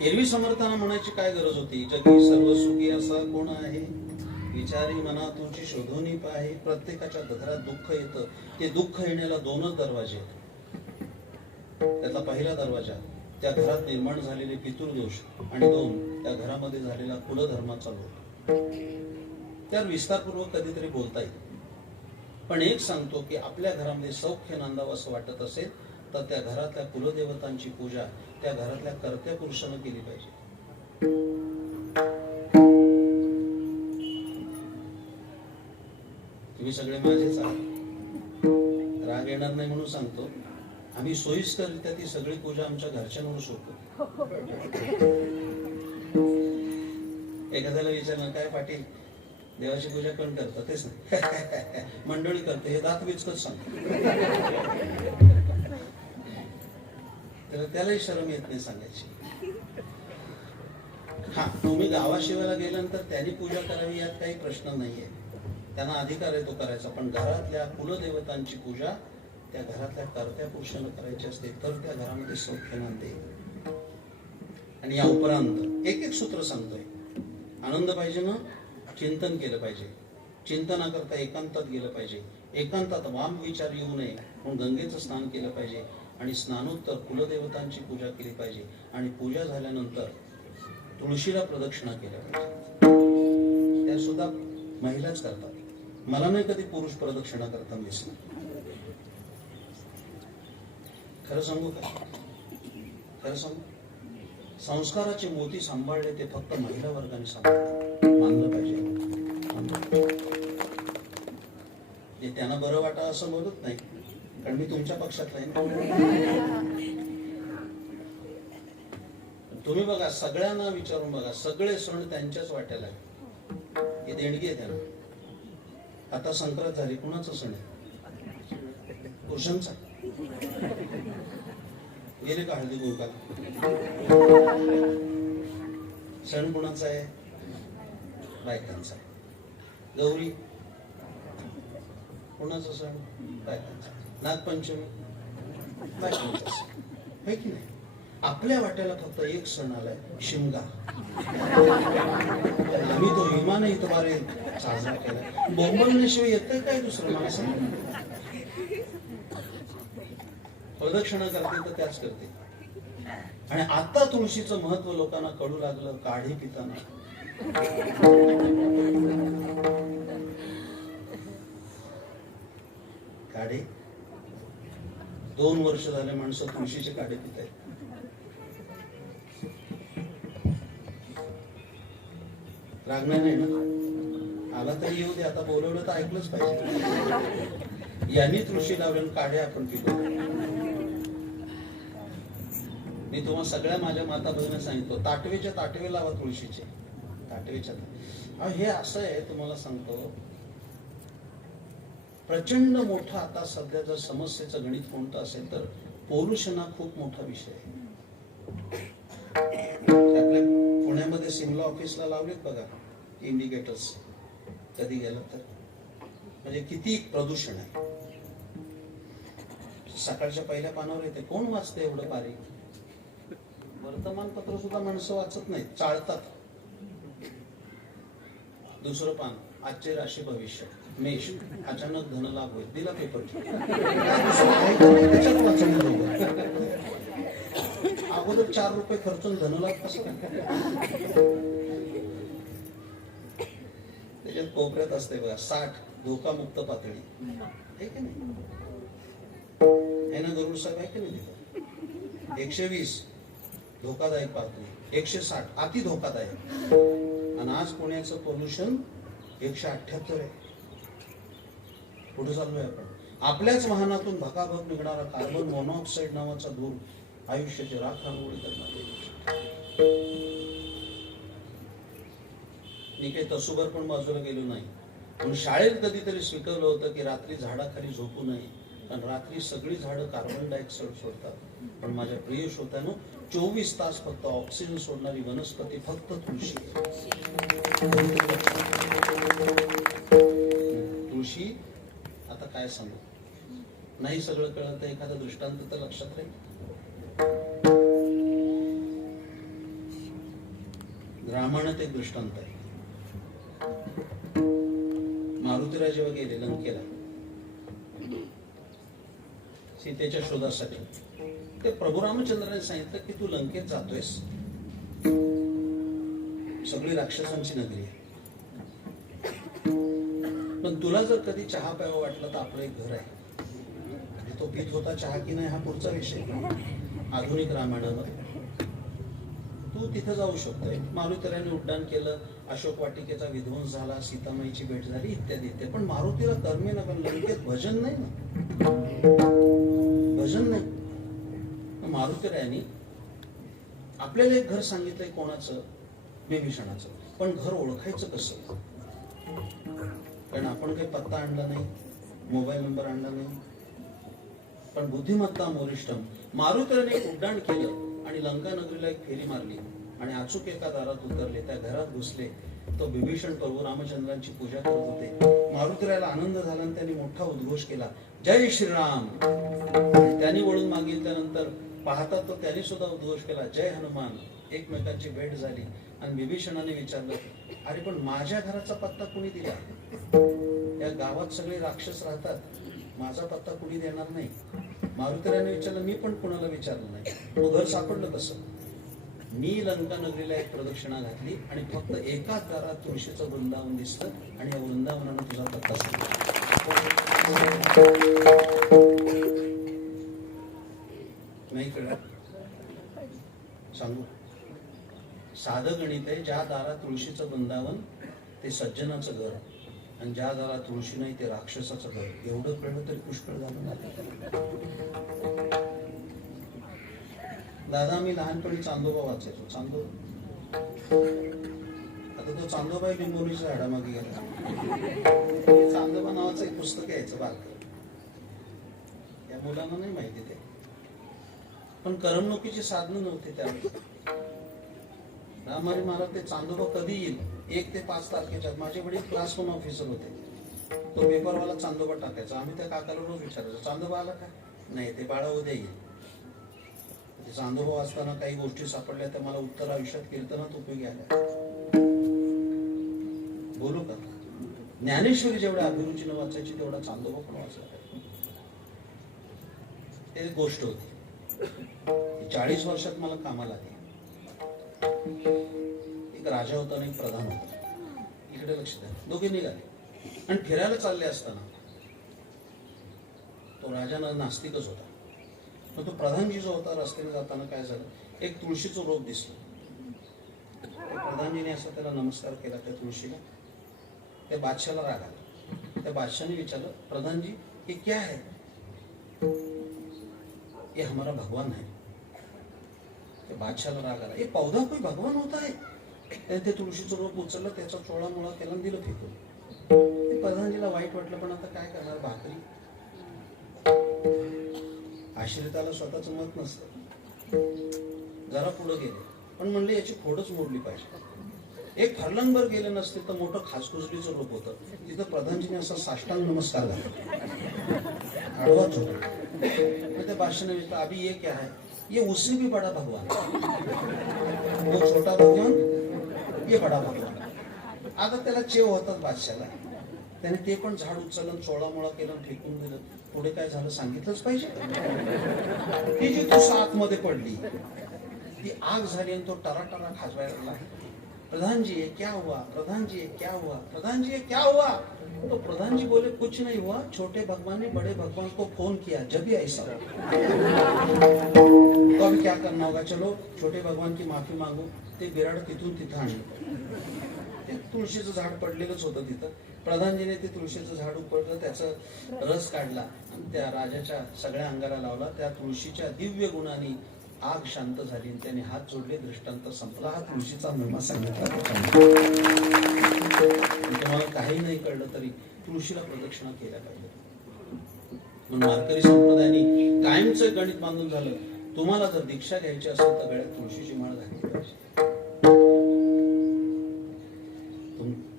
एरवी समर्थांना म्हणायची काय गरज होती? जगी सर्व सुखी असा कोण आहे, विचारी मना तुझी शोधून पाहे. प्रत्येकाच्या घरात दुःख येतं. ते दुःख येण्याला दोनच दरवाजे आहेत. त्यातला पहिला दरवाजा त्या घरात निर्माण झालेले पितृदोष, आणि 2 त्या घरामध्ये झालेला कुलधर्माचा लोप. त्यावर विस्तारपूर्वक कधीतरी बोलता येईल. पण एक सांगतो की आपल्या घरामध्ये सौख्य नांदावं असं वाटत असेल तर त्या घरातल्या कुलदेवतांची पूजा त्या घरातल्या कर्त्या पुरुषानं केली पाहिजे. तुम्ही सगळे माझेच आहात, राग येणार नाही म्हणून सांगतो. आम्ही सोयीस्कररित्या ती सगळी पूजा आमच्या घरच्यांवर सोडतो. एखाद्याला विचारणार, काय पाटील देवाची पूजा कोण करतं? तेच नाही, मंडळी करते. हे दात विचकत सांगतो. त्यालाही शरम येत नाही सांगायची. हा, तुम्ही गावाशिवायला गेल्यानंतर त्यांनी पूजा करावी यात काही प्रश्न नाहीये, त्यांना अधिकार आहे तो करायचा. पण घरातल्या कुलदेवतांची पूजा त्या घरातल्या कर्त्या पुरुषानं करायची असते तर त्या घरामध्ये सौख्य नांदते. आणि या उपरांत एक सूत्र सांगतोय. आनंद पाहिजे ना, चिंतन केलं पाहिजे. चिंतनाकरता एकांतात गेलं पाहिजे. एकांतात वाम विचार येऊ नये म्हणून गंगेचं स्नान केलं पाहिजे. आणि स्नानोत्तर कुलदेवतांची पूजा केली पाहिजे. आणि पूजा झाल्यानंतर तुळशीला प्रदक्षिणा केल्या पाहिजे. त्या सुद्धा महिलाच करतात. मला नाही कधी पुरुष प्रदक्षिणा करताना दिसणार. खरं सांगू का? खरं सांगू, संस्काराचे मोती सांभाळले ते फक्त महिला वर्गाने सांभाळले. मानलं पाहिजे. जे त्यांना बरं वाटा असं बोलत नाही, कारण मी तुमच्या पक्षातला आहे. तुम्ही बघा, सगळ्यांना विचारून बघा, सगळे सण त्यांच्याच वाट्याला आहे. हे देणगी आहे त्यांना. आता संक्रांत झाली, कुणाचा सण आहे? पुरुषांचा. गेले का हळदी कुंकाला? सण कुणाचा आहे? बायकांचा. गौरी कुणाचा सण? बायकांचा. नागपंचमी बायकांचा सण आहे की नाही? आपल्या वाट्याला फक्त एक सण आलाय, शिमगा. आम्ही तो विमान इतबारे साजरा केला. बोंबलण्याशिवाय येतंय काय दुसरं माणसं? प्रदक्षिणा करते तर त्याच करते. आणि आता तुळशीचं महत्व लोकांना कळू लागलं काढी पिताना. काढे 2 वर्ष झाले माणसं तुळशीचे काढे पित आहेत. रागणार नाही ना? आला तरी येऊ दे, आता बोलवलं तर ऐकलंच पाहिजे. यांनी तुळशी लावलं, काढे आपण पितो. मी तुम्हाला सगळ्या माझ्या माता भगिनी सांगितलं, ताटवेच्या ताटवे लावा तुळशीचे, ताटवेच्या. हे असं आहे, तुम्हाला सांगतो, प्रचंड मोठा आता सध्या जर समस्येचं गणित कोणतं असेल तर पोल्युशन हा खूप मोठा विषय आहे. आपल्या पुण्यामध्ये सिमला ऑफिसला लावलेत बघा इंडिकेटर्स, कधी गेलं तर, म्हणजे किती प्रदूषण आहे. सकाळच्या पहिल्या पानावर येते, कोण वाचते एवढं बारीक? वर्तमानपत्र सुद्धा माणसं वाचत नाहीत, चाळतात. दुसरं पान, आजचे राशी भविष्य, मेष, अचानक धनलाभ होईल, दिला पेपर. अगोदर 4 रुपये खर्चून धनलाभ कसं काय? त्याच्यात कोपऱ्यात असते बघा 60 धोकामुक्त पातळी, आहे की नाही? आहे ना गरुड साहेब, आहे की नाही तिथं? 120 धोकादायक पातळी, 160 अति धोकादायक. आणि आज पुण्याचं पोल्युशन 178 आहे. पुढे चाललोय आपण. आपल्याच वाहनातून भकाभक निघणारा कार्बन मोनॉक्साईड नावाचा धूर आयुष्याचे राखारोळी करणार. मी काही तसुभर पण बाजूला गेलो नाही, पण शाळेत कधीतरी स्वीकारलं होतं की रात्री झाडाखाली झोपू नये, कारण रात्री सगळी झाडं कार्बन डायऑक्साईड सोडतात. पण माझ्या प्रिय श्रोत्यानो, 24 तास फक्त ऑक्सिजन सोडणारी वनस्पती फक्त तुळशी. तुळशी, आता काय सांगू, नाही सगळं कळत, एखादा दृष्टांत तर लक्षात राहील. रामायणात एक दृष्टांत आहे. मारुतीराज जेव्हा गेले लंकेला सीतेच्या शोधासाठी, ते प्रभू रामचंद्राने सांगितलं की तू लंकेत जातोयस, सगळी राक्षसांची नगरी आहे, पण तुला जर कधी चहा प्यावा वाटला तर आपलं एक घर आहे. तो पित होता चहा की नाही हा पुढचा विषय. आधुनिक रामायणावर तू तिथं जाऊ शकतोय. मारुतीराने उड्डाण केलं, अशोक वाटिकेचा विध्वंस झाला, सीतामाईची भेट झाली, इत्यादी इत्यादी. पण मारुतीला कर्मे ना, कारण लंकेत भजन नाही ना, भजन नाही. मारुतीरायांनी आपल्याला एक घर सांगितलंय, कोणाचं? विभीषणाचं. पण घर ओळखायचं कसं? कारण आपण काही पत्ता आणला नाही, मोबाईल नंबर आणला नाही, पण बुद्धिमत्ता मोरिष्ठम. मारुतीराने एक उड्डाण केलं आणि लंका नगरीला एक फेरी मारली आणि अचूक एका दारात उतरले, त्या घरात घुसले. तो विभीषण प्रभू रामचंद्रांची पूजा करत होते. मारुतीरायाला आनंद झाला आणि त्यांनी मोठा उद्घोष केला, जय श्रीराम. त्यांनी वळून मागितल्यानंतर पाहता तो त्यांनी सुद्धा उद्घोष केला, जय हनुमान. एकमेकांची भेट झाली आणि विभीषणाने विचारलं, अरे पण माझ्या घराचा पत्ता कुणी दिला? या गावात सगळे राक्षस राहतात, माझा पत्ता कुणी देणार नाही. मारुतीरायाने विचारलं, मी पण कुणाला विचारलं नाही, मग घर सापडलं कसं? मी लंका नगरीला एक प्रदक्षिणा घातली आणि फक्त एकाच दारात तुळशीचं वृंदावन दिसतं आणि या वृंदावनानं तुझा पत्ता नाही कळलं? सांगू, साधं गणित आहे. ज्या दारात तुळशीचं वृंदावन ते सज्जनाचं घर, आणि ज्या दारात तुळशी नाही ते राक्षसाचं घर. एवढं कळलं तरी पुष्कळ झालं. दादा, मी लहानपणी चांदोबा वाचायचो. चांदोबा, आता तो चांदोबा लिंबोनीच्या झाडामागे गेला. चांदोबा नावाचं एक पुस्तक यायचं बारकं, या मुलांना नाही माहिती ते. पण करमणुकीची साधनं नव्हती त्यावेळी. रामहरी महाराज ते चांदोबा कधी येईल, 1 ते 5 तारखेच्या. माझे वडील क्लास 1 ऑफिसर होते. तो पेपरवाला चांदोबा टाकायचा. आम्ही त्या काकाला रोज विचारायचो, चांदोबा आला का? नाही, ते बाळा उद्या येईल. चांदोबा वाचताना काही गोष्टी सापडल्या तर मला उत्तर आयुष्यात कीर्तनात उपयोगी आल्या. बोलू का? ज्ञानेश्वरी जेवढ्या अभिरुचीनं वाचायची तेवढा चांदोबा पण वाचला. ते गोष्ट होती. 40 वर्षात मला कामाला आली. एक राजा होता आणि एक प्रधान होता. इकडे लक्ष द्या. दोघे निघाले आणि फिरायला चालले असताना तो राजा नास्तिकच होता. तर तो प्रधानजी जो होता रस्त्याने जाताना काय झालं, एक तुळशीचं रोप दिसलं. प्रधानजीने असा त्याला नमस्कार केला त्या तुळशीला. त्या बादशाला राग आला. त्या बादशाने विचारलं, प्रधानजी ये क्या है? ये हमारा भगवान है. त्या बादशाला राग आला, ये पौधा कोई भगवान होता है? त्याने ते तुळशीचं रोप उचललं, त्याचा चोळा मोळा केला आणि दिलं फेकून. प्रधानजीला वाईट वाटलं, पण आता काय करणार, भाकरी. आश्रिताला स्वतःच मत नसतं. जरा पुढे गेले, पण म्हणले याची खोडच मोडली पाहिजे. एक फरलंगभर गेले नसते तर मोठं खासखुसलीचं रोप होतं. तिथं प्रधानजीने असा साष्टांग नमस्कार घातला, आडवाच होता. त्या बादशाने विचारलं, अभी ये क्या है? ये उससे भी बड़ा भगवान, वो छोटा भगवान, ये बड़ा भगवान. आता त्याला चेव होतात बादशाला. त्याने ते पण झाड उचललं, चोळा मोळा केलं, फेकून दिलं. पुढे काय झालं सांगितलंच पाहिजे. ती जी तो आतमध्ये पडली ती आग झाली आणि तो टराटरा खाजवायला लागला. प्रधान जी ये क्या हुआ? प्रधान जी ये क्या हुआ? प्रधान जी ये क्या हुआ? तो प्रधान जी बोले, कुछ नहीं हुआ, छोटे भगवान ने बड़े भगवान को फोन किया जब भी ऐसा. तो अभी क्या करना होगा, चलो छोटे भगवान की माफी मागू. ते बिराड तिथून तिथं आणलं. ते तुळशीचं झाड पडलेलंच होतं तिथं. प्रधानजीने ते तुळशीचं झाड उपटलं, त्याचा रस काढला आणि त्या राजाच्या सगळ्या अंगाला लावला. त्या तुळशीच्या दिव्य गुणांनी आग शांत झाली. त्याने हात जोडले, दृष्टांत संपला. हा तुळशीचा महिमा सांगितला. तुम्हाला काही नाही कळलं तरी तुळशीला प्रदक्षिणा केल्या पाहिजे. म्हणून वारकरी संप्रदायाने कायमचं गणित बांधून झालं, तुम्हाला जर दीक्षा घ्यायची असेल तर गळ्यात तुळशीची माळ घातली पाहिजे.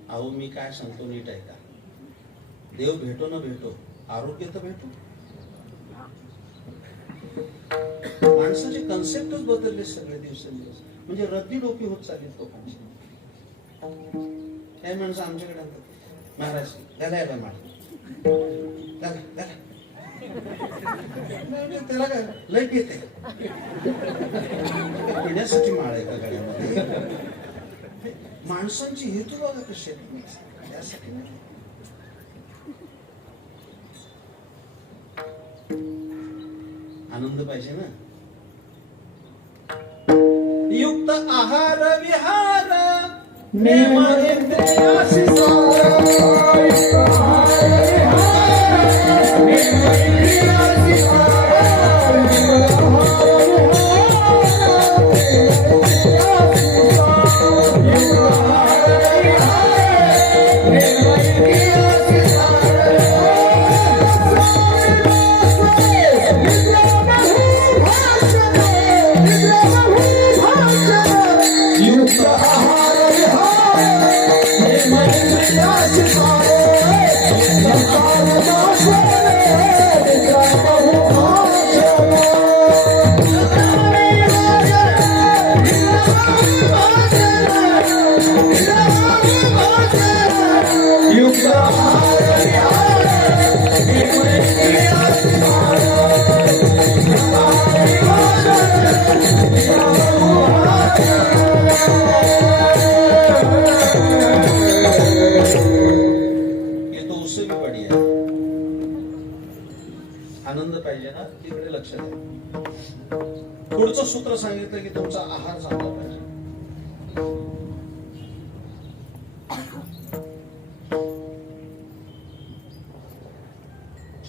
अहो मी काय सांगतो नीट ऐका. देव भेटो न भेटो, आरोग्य तर भेटो. माणसाचे कन्सेप्टच बदलले सगळे दिवसेंदिवस. म्हणजे रद्दी डोकी होत चालली लोकांची. काही माणसं आमच्याकडे आणतात, महाराज घालायला माळ, त्याला काय लय येते, पिण्यासाठी माळ आहे का गळ्यामध्ये? माणसांची हेतू बघा कशी आहेत. त्यासाठी नाही, आनंद पाहिजे ना. युक्त आहार विहार नेम इंद्रियासी आनंद पाहिजे ना, तिकडे लक्ष द्या. पुढचं सूत्र सांगितलं की तुमचा आहार चांगला पाहिजे.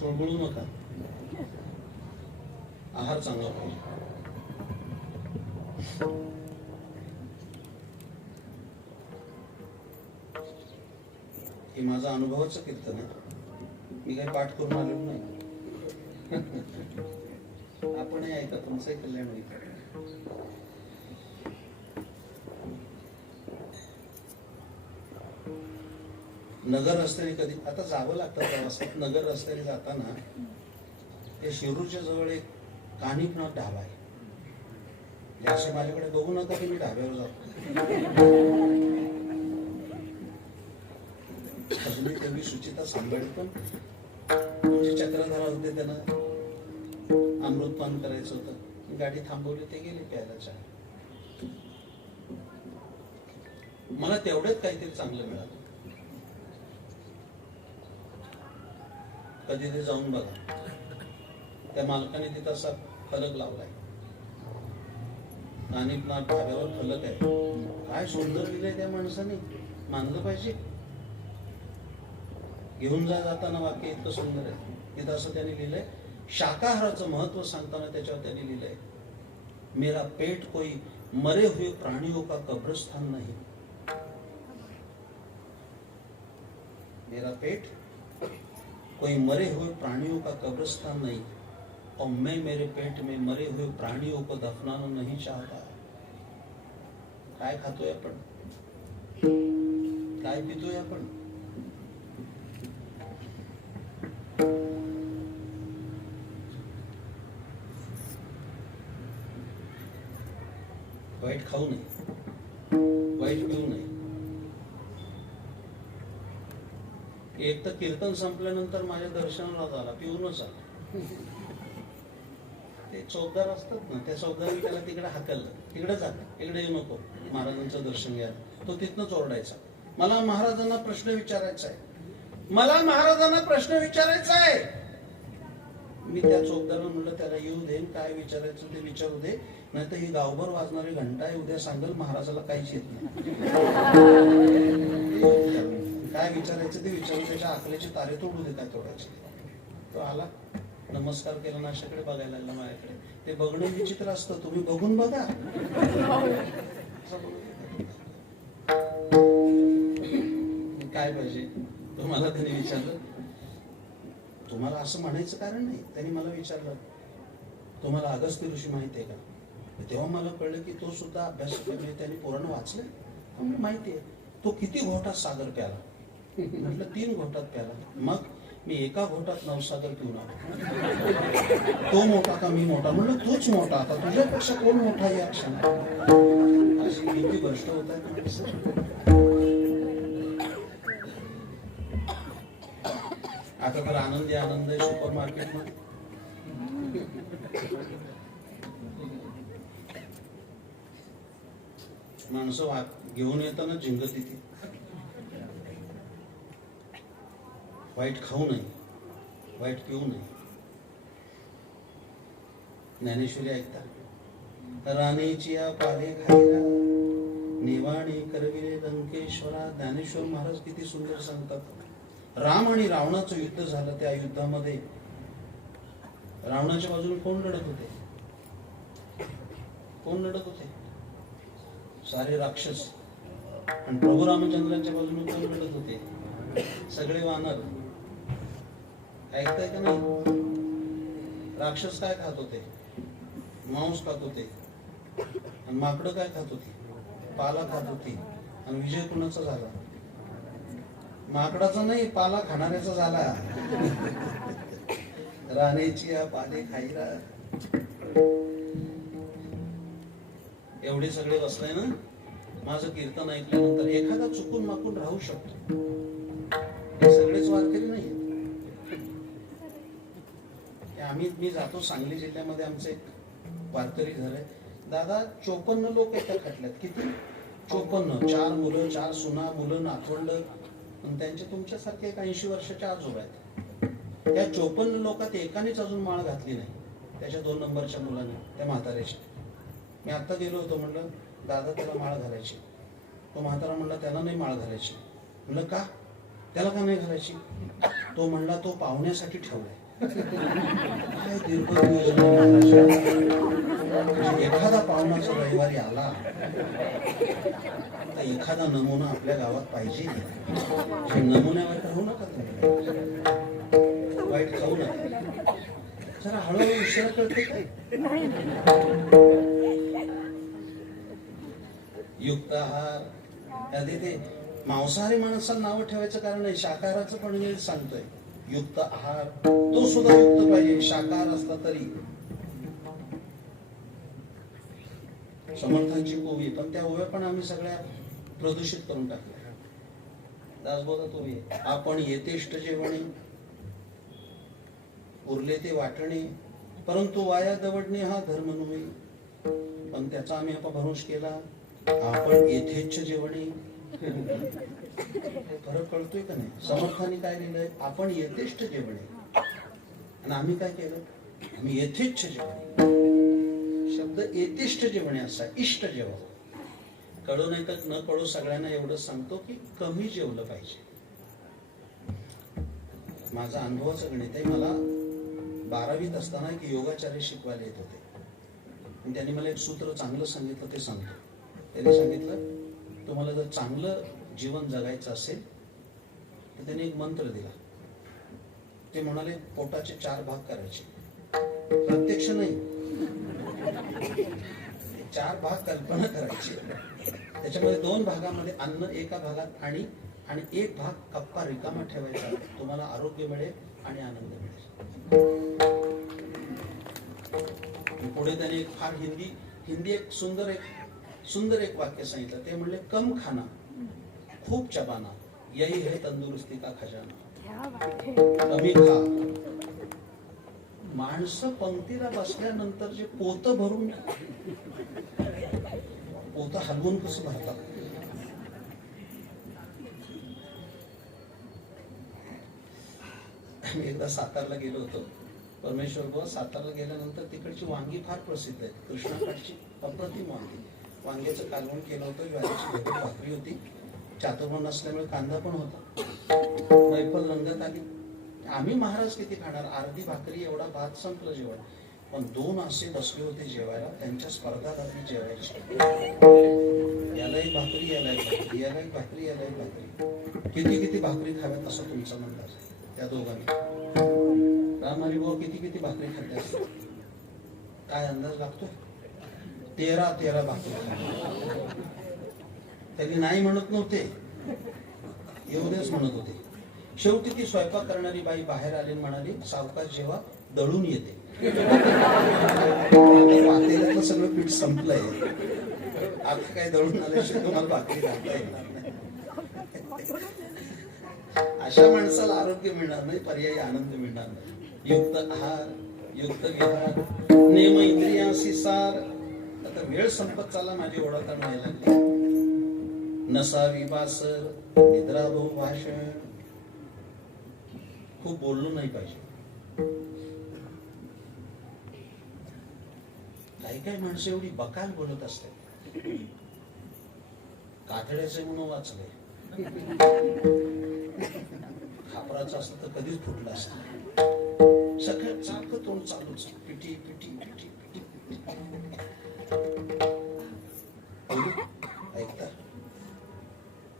चळबळू नका, आहार चांगला पाहिजे. हे माझं अनुभवाचं कीर्तन आहे, मी काही पाठ करून आलेलो नाही. आपणही ऐका, तुमचंही कल्याण होईल. नगर रस्त्याने कधी आता जावं लागतं प्रवासात. नगर रस्त्याने जाताना त्या शिरूरच्या जवळ एक कानिफनाथ ढाबा आहे. असे माझ्याकडे बघू नका की मी ढाब्यावर जातो. अजूनही तेवढी सुचिता सांभाळली, पण म्हणजे चक्रधारा होते, त्यांना अमृतपान करायचं होतं. गाडी थांबवली, ते गेले प्यायला चहा. मला तेवढ्यात काहीतरी चांगलं मिळालं. कधी ते जाऊन बघा. त्या मालकाने तिथं असा फलक लावलाय, नानीपनाथ ढाब्यावर फलक आहे. काय सुंदर लिहिलंय त्या माणसाने, मानलं पाहिजे. घेऊन जाताना वाक्य इतकं सुंदर आहे. तिथं असं त्याने लिहिलंय, शाकाहाराचं महत्व सांगताना त्याच्यावर त्याने लिहिलंय, मेरा पेट कोई मरे हुए प्राणियों का कब्रिस्तान नहीं. मेरा पेट कोई मरे हुए प्राणियों का कब्रिस्तान नहीं और मैं मेरे पेट में मरे हुए प्राणियों को दफनाना नहीं चाहता. काय खातोय आपण, काय पितोय आपण? वाईट खाऊ नये, वाईट पिऊ नये. एक तर कीर्तन संपल्यानंतर माझ्या दर्शनाला झाला, पिऊनच आला. ते चौकदार असतात ना, त्या चौकदाराने त्याला तिकडे हाकललं, तिकडे जा, इकडे येऊ नको, महाराजांचं दर्शन घ्या. तो तिथनंच ओरडायचा, मला महाराजांना प्रश्न विचारायचा आहे, मला महाराजांना प्रश्न विचारायचा आहे. मी त्या चौकदाराला म्हणलं, त्याला येऊ दे, काय विचारायचं ते विचारू दे, नाही तर ही गावभर वाजणारी घंटा आहे, उद्या सांगेल महाराजाला काहीच येत नाही. काय विचारायचं ते विचारून त्याच्या आकल्याचे तारे तोडू दे, काय तोडायचे. तो आला, नमस्कार केला, नाशाकडे बघायला लागला माझ्याकडे. ते बघणं विचित्र असतं, तुम्ही बघून बघा. काय पाहिजे तुम्हाला, त्याने विचारलं. तुम्हाला असं म्हणायचं कारण नाही. त्यांनी मला विचारलं, तुम्हाला अगस्त्य ऋषी माहिती आहे का? तेव्हा मला कळलं की तो सुद्धा अभ्यास म्हणजे त्यांनी पुराण वाचलंय. माहिती आहे. तो किती घोटात सागर प्याला? म्हटलं 3 घोटात प्याला. मग मी एका घोटात 9 सागर पिऊन आलो. तो मोठा का मी मोठा? म्हणलं तूच मोठा, आता तुझ्यापेक्षा कोण मोठा या क्षणात? अशी किती गोष्ट होत आहे. आता तर आनंदी आनंद आहे सुपर मार्केट मध्ये. माणसं घेऊन येताना झिंगत येते. वाईट खाऊ नये, वाईट पिऊ नये. ज्ञानेश्वरी ऐकता, राणीची पाले खायला निवाणी करविले लंकेश्वरा. ज्ञानेश्वर महाराज किती सुंदर सांगतात. राम आणि रावणाचं युद्ध झालं, त्या युद्धामध्ये रावणाच्या बाजूने कोण लढत होते? कोण लढत होते? सारे राक्षस. आणि प्रभू रामचंद्रांच्या बाजूने कोण लढत होते? सगळे वानर. ऐकताय का नाही? राक्षस काय खात होते? मांस खात होते. आणि माकडं काय खात होती? पाला खात होती. आणि विजय कुणाचा झाला? माकडाचा नाही, पाला खाणाऱ्याचा झाला. राणीची पाले खाईला. एवढे सगळे बसलाय ना. माझं कीर्तन ऐकल्यानंतर एखादा चुकून माकून राहू शकतो. हे सगळेच वारकरी नाही. मी जातो सांगली जिल्ह्यामध्ये, आमचं एक वारकरी घर आहे. दादा 54 लोक एका खटल्यात. किती? 54. 4 मुलं, 4 सुना, मुलं नातवंड. आणि त्यांचे तुमच्यासारखे एक 80 वर्षाच्या आजोबा आहेत. त्या 54 लोकात एकानेच अजून माळ घातली नाही. त्याच्या 2 नंबरच्या मुलाने, त्या म्हाताऱ्याची. मी आता गेलो होतो, म्हणलं दादा त्याला माळ घालायची. तो म्हातारा म्हणला त्याला नाही माळ घालायची. म्हणलं का? त्याला का नाही घालायची? तो म्हणला तो पाहुण्यासाठी ठेवलाय. काय दीर्घ नियोजन. एखादा पाहुणाचा रविवारी आला तर एखादा नमुना आपल्या गावात पाहिजे. नमुन्यावर राहू नका तुम्ही, वाईट खाऊ नका. जरा हळूहळू उशिरा कळते काय. युक्त आहार. आधी ते मांसाहारी माणसाला नावं ठेवायचं कारण नाही. शाकाहाराचं पण मी सांगतोय. युक्त आहार तो सुद्धा युक्त पाहिजे, शाकाहार असला तरी. समर्थांची ओवी, पण त्या ओव्या पण आम्ही सगळ्या प्रदूषित करून टाकल्या. दासबोधात ओवी, आपण येतेष्ट जेवणे उरले ते वाटणे, परंतु वाया दवडणे हा धर्म नव्हे. पण त्याचा आम्ही अपभ्रंश केला. आपण येथेच्छ जेवणे. फरक कळतोय का नाही? समर्थांनी काय लिहिलंय? आपण येतेष्ट जेवणे. आणि आम्ही काय केलं? आम्ही यथेच्छ जेवणे, शब्द येतिष्ठ जेवणे असा, इष्ट जेवण. कळू नाही तर न कळू सगळ्यांना एवढं सांगतो की कमी जेवलं पाहिजे. माझा अनुभवाचं गणित आहे. मला 12वीत असताना एक योगाचार्य शिकवायला येत होते. त्यांनी मला एक सूत्र चांगलं सांगितलं, ते सांगतो. त्यांनी सांगितलं, तुम्हाला जर चांगलं जीवन जगायचं असेल तर त्यांनी एक मंत्र दिला. ते म्हणाले, पोटाचे 4 भाग करायचे. प्रत्यक्ष नाही, 4 भाग कल्पना करायची. त्याच्यामध्ये 2 भागामध्ये अन्न, एका भागात आणि 1 भाग कप्पा रिकामा ठेवायचा. तुम्हाला आरोग्य मिळेल आणि आनंद मिळेल. पुढे त्याने एक फार हिंदी एक सुंदर एक वाक्य सांगितलं. ते म्हणले, कम खाना खूप चबाना, यही है तंदुरुस्ती का खजाना. कमी खा. माणसं पंक्तीला बसल्यानंतर जे पोत भरून, पोत हलवून कसं भरतात. मी एकदा सातारला गेलो होतो. परमेश्वर बुवा, सातारला गेल्यानंतर तिकडची वांगी फार प्रसिद्ध आहेत. कृष्णाकाठची अप्रतिम वांगी. वांग्याचं कालवण केलं होतं, ज्वारीची भाकरी होती, चातुर्मास असल्यामुळे कांदा पण होता. मैफल रंगत आली. आम्ही महाराज किती खाणार, अर्धी भाकरी एवढा भात, संपलं जेवण. पण 2 असे बसले होते जेवायला, त्यांच्या स्पर्धा लागली जेवायची. याला एक भाकरी, याला एक भाकरी, याला एक भाकरी, याला एक भाकरी. किती भाकरी खाव्यात असं तुमचं म्हणणं आहे त्या दोघांनी. रामहरी भाऊ किती भाकरी खाते असतात, काय अंदाज लागतोय? 13 भाकरी. त्यांनी नाही म्हणत नव्हते, एवढेच म्हणत होते. शेवटी ती स्वयंपाक करणारी बाई बाहेर आली आणि म्हणाली, सावकाश जेव्हा, दळून येते. पातेल्यातलं सगळं पीठ संपलंय, आता काय दळून आल्याशिवाय तुम्हाला भाकरी घालता येणार नाही. अशा माणसाला आरोग्य मिळणार नाही, पर्यायी आनंद मिळणार नाही. युक्त आहार, युक्त विहार, नेम इंद्रियांशी सार. आता वेळ संपत चालला, माझी ओळख व्हायला लागली. नसावी वासर, निद्रा बहु भाषण. खूप बोललो नाही पाहिजे. काही माणसं एवढी बकाल बोलत असतात. कातड्याचे म्हणून वाचले, खापराचं असतं तर कधीच फुटलं असतं. सगळं सारखं तोंड चालूच, पिटी पिटी पिटी पिटी. ऐकता,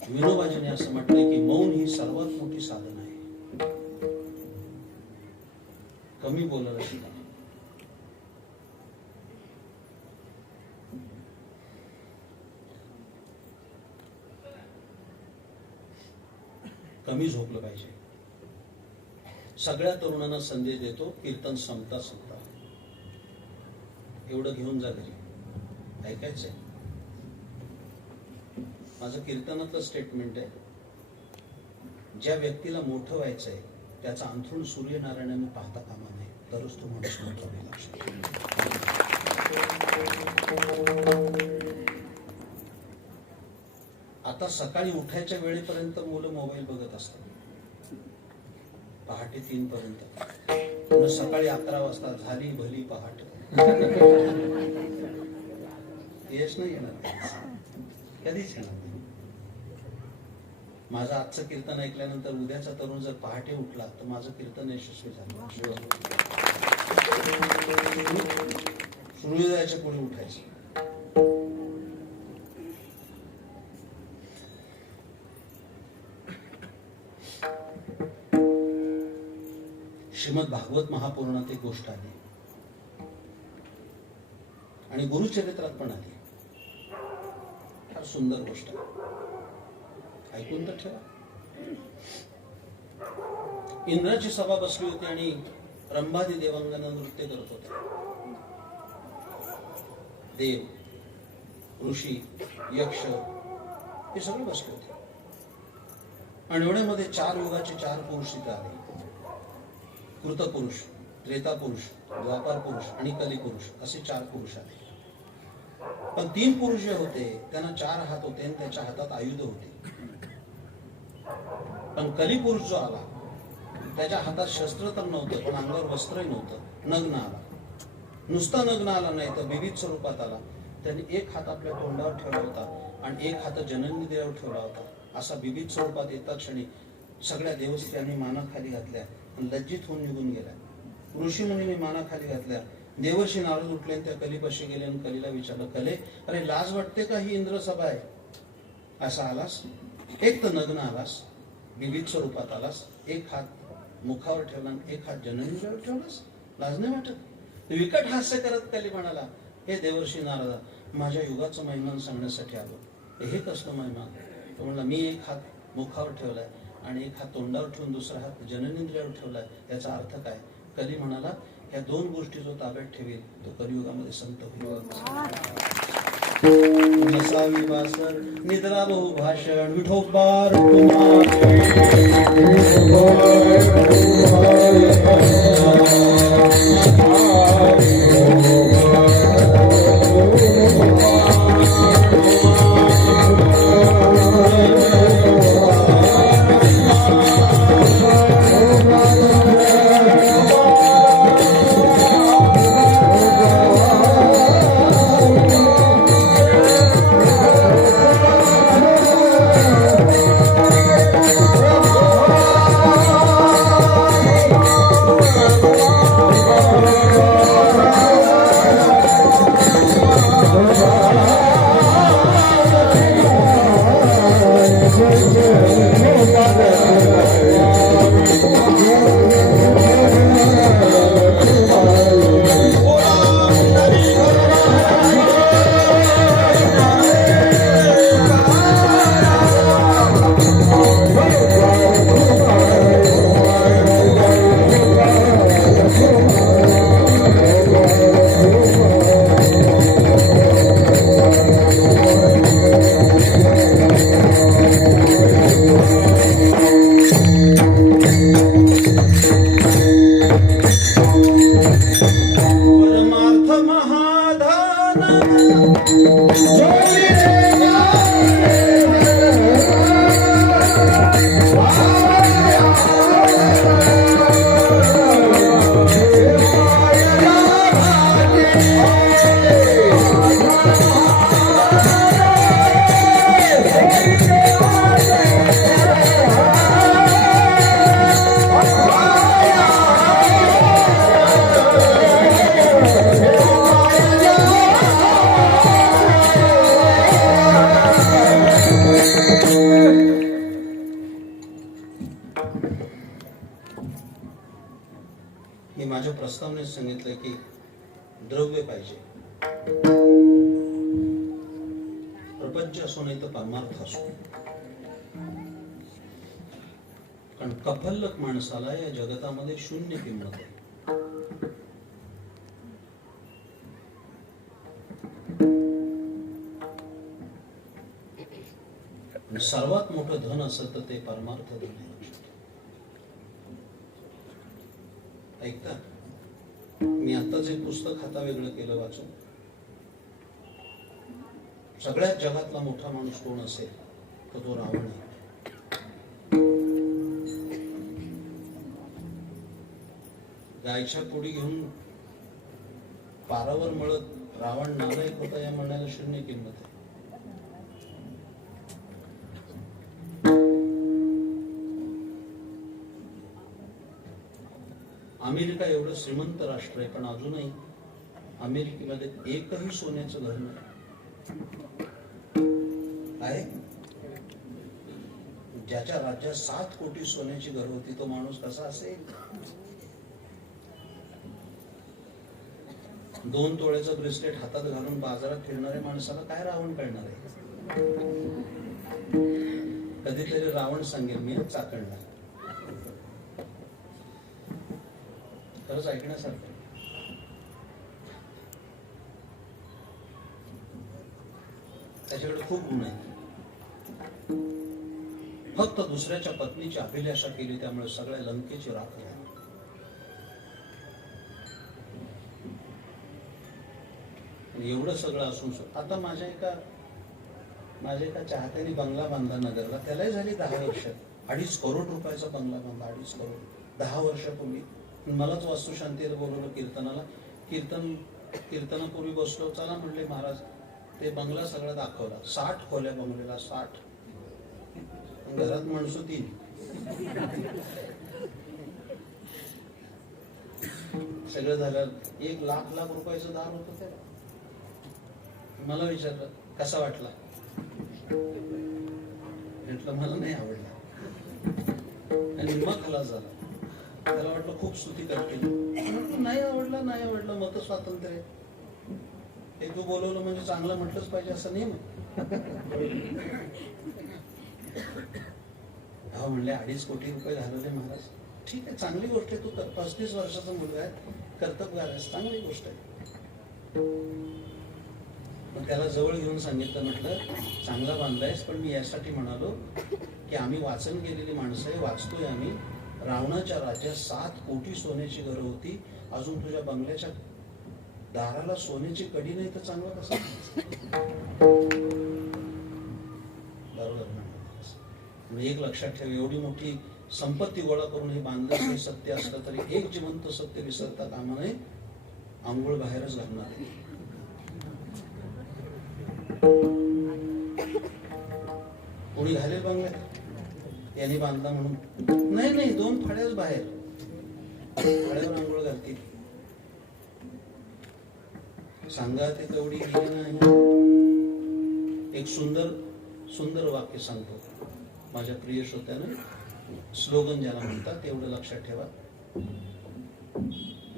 विनोबाजीने असं म्हटलंय की मौन ही सर्वात मोठी साधना आहे. कमी बोलायला शिका. कमी झोपलं पाहिजे. सगळ्या तरुणांना संदेश देतो, कीर्तन संपता एवढं घेऊन जा घरी. ऐकायचंय माझं कीर्तनातलं स्टेटमेंट आहे. ज्या व्यक्तीला मोठं व्हायचंय त्याचा अंथरूण सूर्यनारायणाने पाहता कामा नये, तरच तो माणूस मोठा होईल. आता सकाळी उठायच्या वेळेपर्यंत मुलं मोबाईल बघत असतात, पहाटे 3 पर्यंत. सकाळी 11 वाजता झाली भली पहाट. यश नाही येणार, कधीच येणार नाही. माझं आजचं कीर्तन ऐकल्यानंतर उद्याचा तरुण जर पहाटे उठला तर माझं कीर्तन यशस्वी झालं. सूर्योदयाच्या पुढे उठायचं. श्रीमद भागवत महापुराणात एक गोष्ट आली आणि गुरुचरित्रात पण आली. फार सुंदर गोष्ट आहे, ऐकून तर ठेवा. इंद्राची सभा बसली होती आणि रंभादी देवांगना नृत्य करत होते. देव, ऋषी, यक्ष हे सगळे बसले होते. आणि एवढ्यामध्ये 4 युगाचे 4 पुरुष तिथे आले. कृतपुरुष, त्रेतापुरुष, द्वापार पुरुष आणि कलिपुरुष असे 4 पुरुष आले. पण 3 पुरुष जे होते त्यांना 4 हात होते आणि त्याच्या हातात आयुध होते. पण कलिपुरुष जो आला त्याच्या हातात शस्त्र तर नव्हतं, पण अंगावर वस्त्रही नव्हतं. नग्न आला, नुसता नग्न आला नाही तर विविध स्वरूपात आला. त्यांनी एक हात आपल्या तोंडावर ठेवला होता आणि एक हात जननी देवावर ठेवला होता. असा विविध स्वरूपात येता क्षणी सगळ्या देवस्थांनी माना खाली घातल्या आणि लज्जित होऊन निघून गेल्या. ऋषीमुनींनी माना खाली घातल्या. देवर्षी नारद उठले आणि त्या कलीपाशी गेले आणि कलीला विचारलं, कले, अरे लाज वाटते का? ही इंद्रसभा आहे. असा आलास, एक तर नग्न आलास, विविध स्वरूपात आलास, एक हात मुखावर ठेवला आणि एक हात जननीवर ठेवलास, लाज नाही वाटत? विकट हास्य करत कली म्हणाला, हे देवर्षी नारदा, माझ्या युगाचं महिमान सांगण्यासाठी आलो. हे कसलं महिमान? तो म्हणला, मी एक हात मुखावर ठेवलाय आणि एक हात तोंडावर ठेवून दुसरा हात जननेंद्रियावर ठेवलाय. याचा अर्थ काय? कली म्हणाला, या दोन गोष्टी जो ताब्यात ठेवेल तो कलियुगामध्ये संत होईल. नसावी वासर निद्रा बहु भाषण विठोबार मी माझ्या प्रस्तावनेत सांगितलं की द्रव्य पाहिजे, प्रपंच असो नाही तर परमार्थ असो. कारण कफल्लक माणसाला या जगतामध्ये शून्य किंमत आहे. सर्वात मोठं धन असेल तर ते परमार्थ धन आहे. ऐकता, मी आत्ताच एक पुस्तक हाता वेगळं केलं वाचून. सगळ्यात जगातला मोठा माणूस कोण असेल तर तो रावण आहे. गायच्या पोडी घेऊन पारावर मळत रावण नालायक होता या म्हणण्याला शून्य किंमत आहे. अमेरिका एवढं श्रीमंत राष्ट्र आहे, पण अजूनही अमेरिकेमध्ये एकही सोन्याचं घर नाही आहे. ज्याच्या राज्यात 7 कोटी सोन्याची घर होती तो माणूस कसा असेल? 2 तोळ्याचं ब्रेसलेट हातात घालून बाजारात फिरणाऱ्या माणसाला काय रावण कळणार आहे? कधीतरी रावण सांगेल मी चाकणला. खरंच ऐकण्यासारखं. त्याच्याकडे खूप गुण आहेत. फक्त दुसऱ्याच्या पत्नीची अभिलाषा केली त्यामुळे सगळ्या लंकेची राख झाली. एवढं सगळं असून आता माझ्या एका चाहत्याने बंगला बांधला नगरला. त्यालाही झाली 10 वर्ष. 2.5 करोड रुपयाचा बंगला बांधला. 2.5 करोड 10 वर्षापूर्वी. मलाच वास्तुशांतीला बोलवलं कीर्तनाला. कीर्तनापूर्वी बसलो. चला म्हणले महाराज, ते बंगला सगळा दाखवला. 60 खोल्या बंगलेला, 60. घरात माणसं 3. सगळं झालं. 1 लाख रुपयाचं दार होतं त्याला. मला विचारलं कसा वाटला, म्हटलं मला नाही आवडला. आणि मग खलास झाला. त्याला वाटलं खूप स्तुती करतील. नाही आवडलं मत स्वातंत्र्य. हे तू बोलवलं म्हणजे चांगलं म्हटलंच पाहिजे असं नाही. अहो म्हणले 2.5 कोटी रुपये घालवले महाराज. ठीक आहे, चांगली गोष्ट आहे. तू 35 वर्षाचा मुलगा आहे, कर्तबगार आहेस, चांगली गोष्ट आहे. मग त्याला जवळ घेऊन सांगितलं, म्हटलं चांगला बांधलायस, पण मी यासाठी म्हणालो की आम्ही वाचन केलेली माणसं आहे, वाचतोय आम्ही. रावणाच्या राज्यात 7 कोटी सोन्याची घरं होती. अजून तुझ्या बंगल्याच्या दाराला सोन्याची कडी नाही तर चांगलं कसं? बरोबर ना. एक लक्षात ठेव, एवढी मोठी संपत्ती गोळा करून हे बांधलं हे सत्य असलं तरी एक जिवंत सत्य विसरता कामा नये. आंघोळ बाहेरच घालणार. कोणी घालेल बंगल्यात, यांनी बांधला म्हणून नाही. 2 फाड्याच बाहेर, फाड्यावर आंघोळ घालतील. सांगा ते तेवढी नाही. एक सुंदर वाक्य सांगतो माझ्या प्रिय श्रोत्यानं. स्लोगन ज्याला म्हणतात, तेवढं लक्षात ठेवा.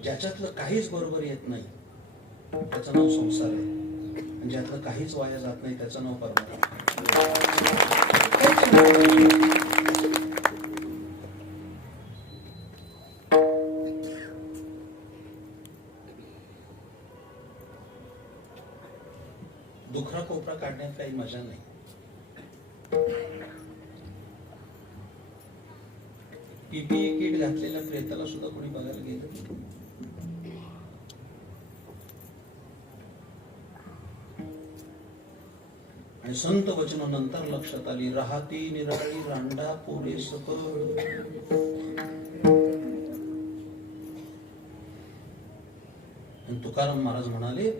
ज्याच्यातलं काहीच बरोबर येत नाही त्याचं नाव संसार आहे. आणि ज्यातलं काहीच वाया जात नाही त्याचं नाव परमात्मा. दुखरा कोपरा काढण्यात काही मजा नाही. पीपीई किट घातलेल्या प्रेताला सुद्धा कोणी बघायला गेलं. आणि संत वचन नंतर लक्षात आली, राहती निराळी रांडा पोरे सकळ. तुकाराम महाराज म्हणाले,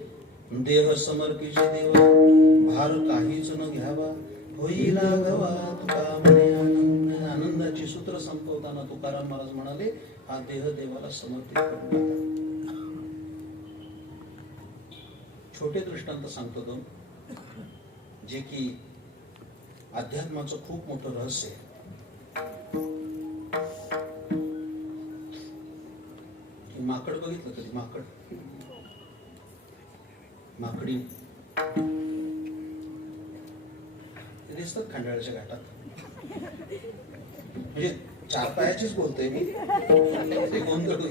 देह समर्पिचे देवा, भार काहीच न घ्यावा, होईल गवा तुका म्हणे आनंद. आनंदाची सूत्र संपवताना तुकाराम महाराज म्हणाले, हा देह देवाला समर्पित करू नका. छोटे दृष्टांत सांगतो 2, जे की अध्यात्माचं खूप मोठं रहस्य आहे. माकड बघितलं कधी? माकडी ते दिसतात खंडाळ्याच्या घाटात. म्हणजे 4 पायाचीच बोलतोय मी, ते गोंधळू.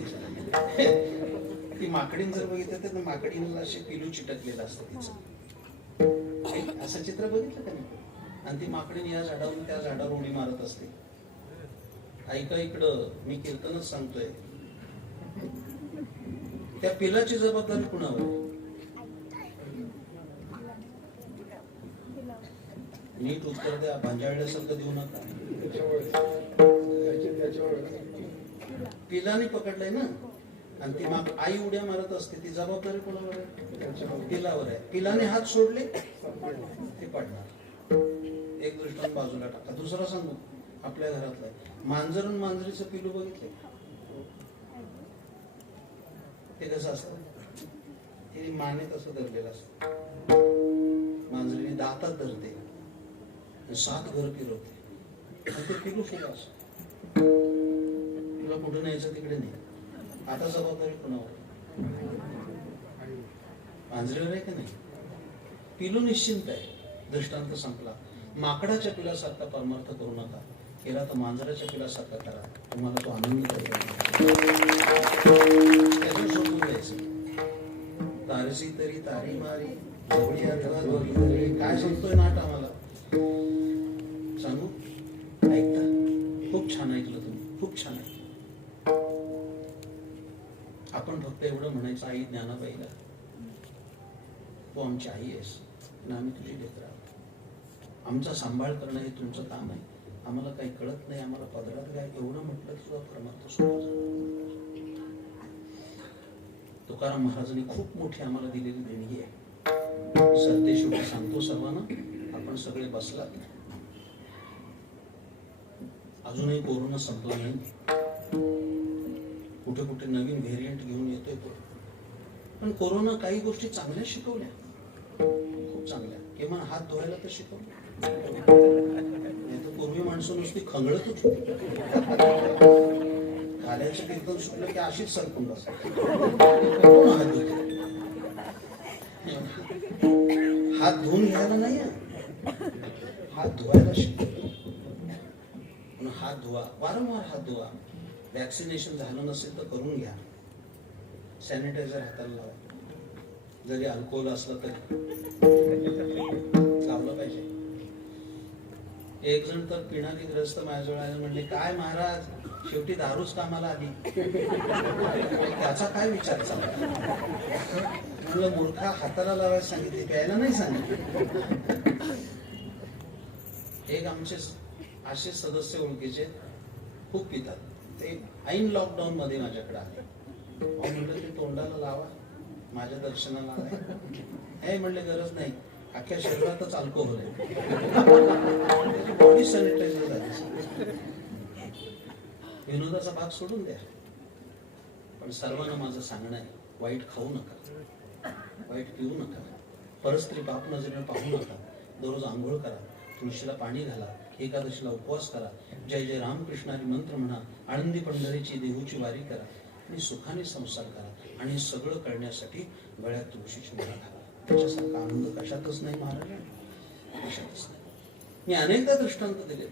ती माकडीन जर बघितलं तर माकडीला असे पिलू चिटकलेलं असतं तिचं. असं चित्र बघितलं का नाही? आणि ती माकडीने या झाडावरून त्या झाडावर उडी मारत असते. ऐका इकडं, मी कीर्तनच सांगतोय. त्या पिलाची जबाबदारी कुणावर? नीट उत्तर द्या, भांजाळल्यासारखं देऊ नका. पिलाने पकडलंय ना, आणि ती आई उड्या मारत असते, ती जबाबदारी कोणावर आहे? पिलावर आहे. पिलाने हात सोडले ते पडणार. एक दृष्टांत बाजूला टाका. दुसरा सांगू, आपल्या घरातला मांजर आणि मांजरीचं पिलू बघितलंय? ते कसं असतं? ते माने कसं धरलेलं असतं. मांजरीने दातात धरते, 7 घर फिरवते, आणि ते पिलू फिरा असं. तुला कुठं न्यायचं तिकडे नाही. आता जबाबदारी कोणावर? मांजरीवर आहे का नाही? पिलू निश्चिंत आहे. दृष्टांत संपला. माकडाच्या पिलासारखा परमार्थ करू नका. केला तर मांजराच्या पिलासारखा करा. तुम्हाला तो आनंद पाहिजे. सोडून द्यायचं. तारसी तरी तारी मारी, काय सांगतोय नाट आम्हाला? सांगू? ऐकता? खूप छान ऐकलं तुम्ही, खूप छान ऐकलं. आपण फक्त एवढं म्हणायचं, आई ज्ञानाबाईला, तू आमची आई आहेस आणि आम्ही तुझी लेकरं आहोत. आमचा सांभाळ करणं हे तुमचं काम आहे. आम्हाला काही कळत नाही, आम्हाला पदरात काय एवढं म्हटलं की तुझा परमार्थ सोडा. तुकाराम महाराजांनी खूप मोठी आम्हाला दिलेली देणगी आहे. सरते शेवटी सांगतो सर्वांना, आपण सगळे बसलात, अजूनही कोरोना संपला नाही. कुठे कुठे नवीन व्हेरियंट घेऊन येतोय तो, पण कोरोना काही गोष्टी चांगल्या शिकवल्या, खूप चांगल्या. किमान हात धुवायला तर शिकवलं. नाही तर पूर्वी माणसं नुसती खंगळत होती, खाल्याचं कीर्तन सुटलं की अशीच सरकून बसत. हात धुते, हात धुवून घ्यायला नाही, हात धुवायला शिकवलं. हात धुवा, वारंवार हात धुवा. वॅक्सिनेशन झालं नसेल तर करून घ्या. सॅनिटायझर हाताला लावा, जरी अल्कोहोल असलं तरी लावलं पाहिजे. एक जण तर पिणारी ग्रस्त माझ्याजवळ आले, म्हणले काय महाराज, शेवटी दारूच कामाला आली. त्याचा काय विचार चालला? म्हणलं मूर्खा, हाताला लावायला सांगितले, प्यायला नाही सांगितले. एक आमचे असे सदस्य ओळखीचे खूप पितात, ते ऐन लॉकडाऊन मध्ये माझ्याकडे आले. म्हणलं ते तोंडाला लावा, माझ्या दर्शनाला हे म्हणले गरज नाही, अख्ख्या शरीरातच अल्कोहोल आहे. बॉडी सॅनिटायझर झाली. विनोदाचा भाग सोडून द्या, पण सर्वांना माझं सांगणं आहे, वाईट खाऊ नका, वाईट पिऊ नका, परस्त्री पाप नजरेने पाहू नका. दररोज आंघोळ करा, तुळशीला पाणी घाला, एकादशीला उपवास करा, जय जय रामकृष्णारी मंत्र म्हणा, आनंदी पंढरीची देहूची वारी करा आणि सुखाने संसार करा. आणि हे सगळं करण्यासाठी गळ्यात तुळशीची माळा घाला. त्याच्यासारखा आनंद कशातच नाही महाराज, कशातच नाही. मी अनेकदा दृष्टांत दिले,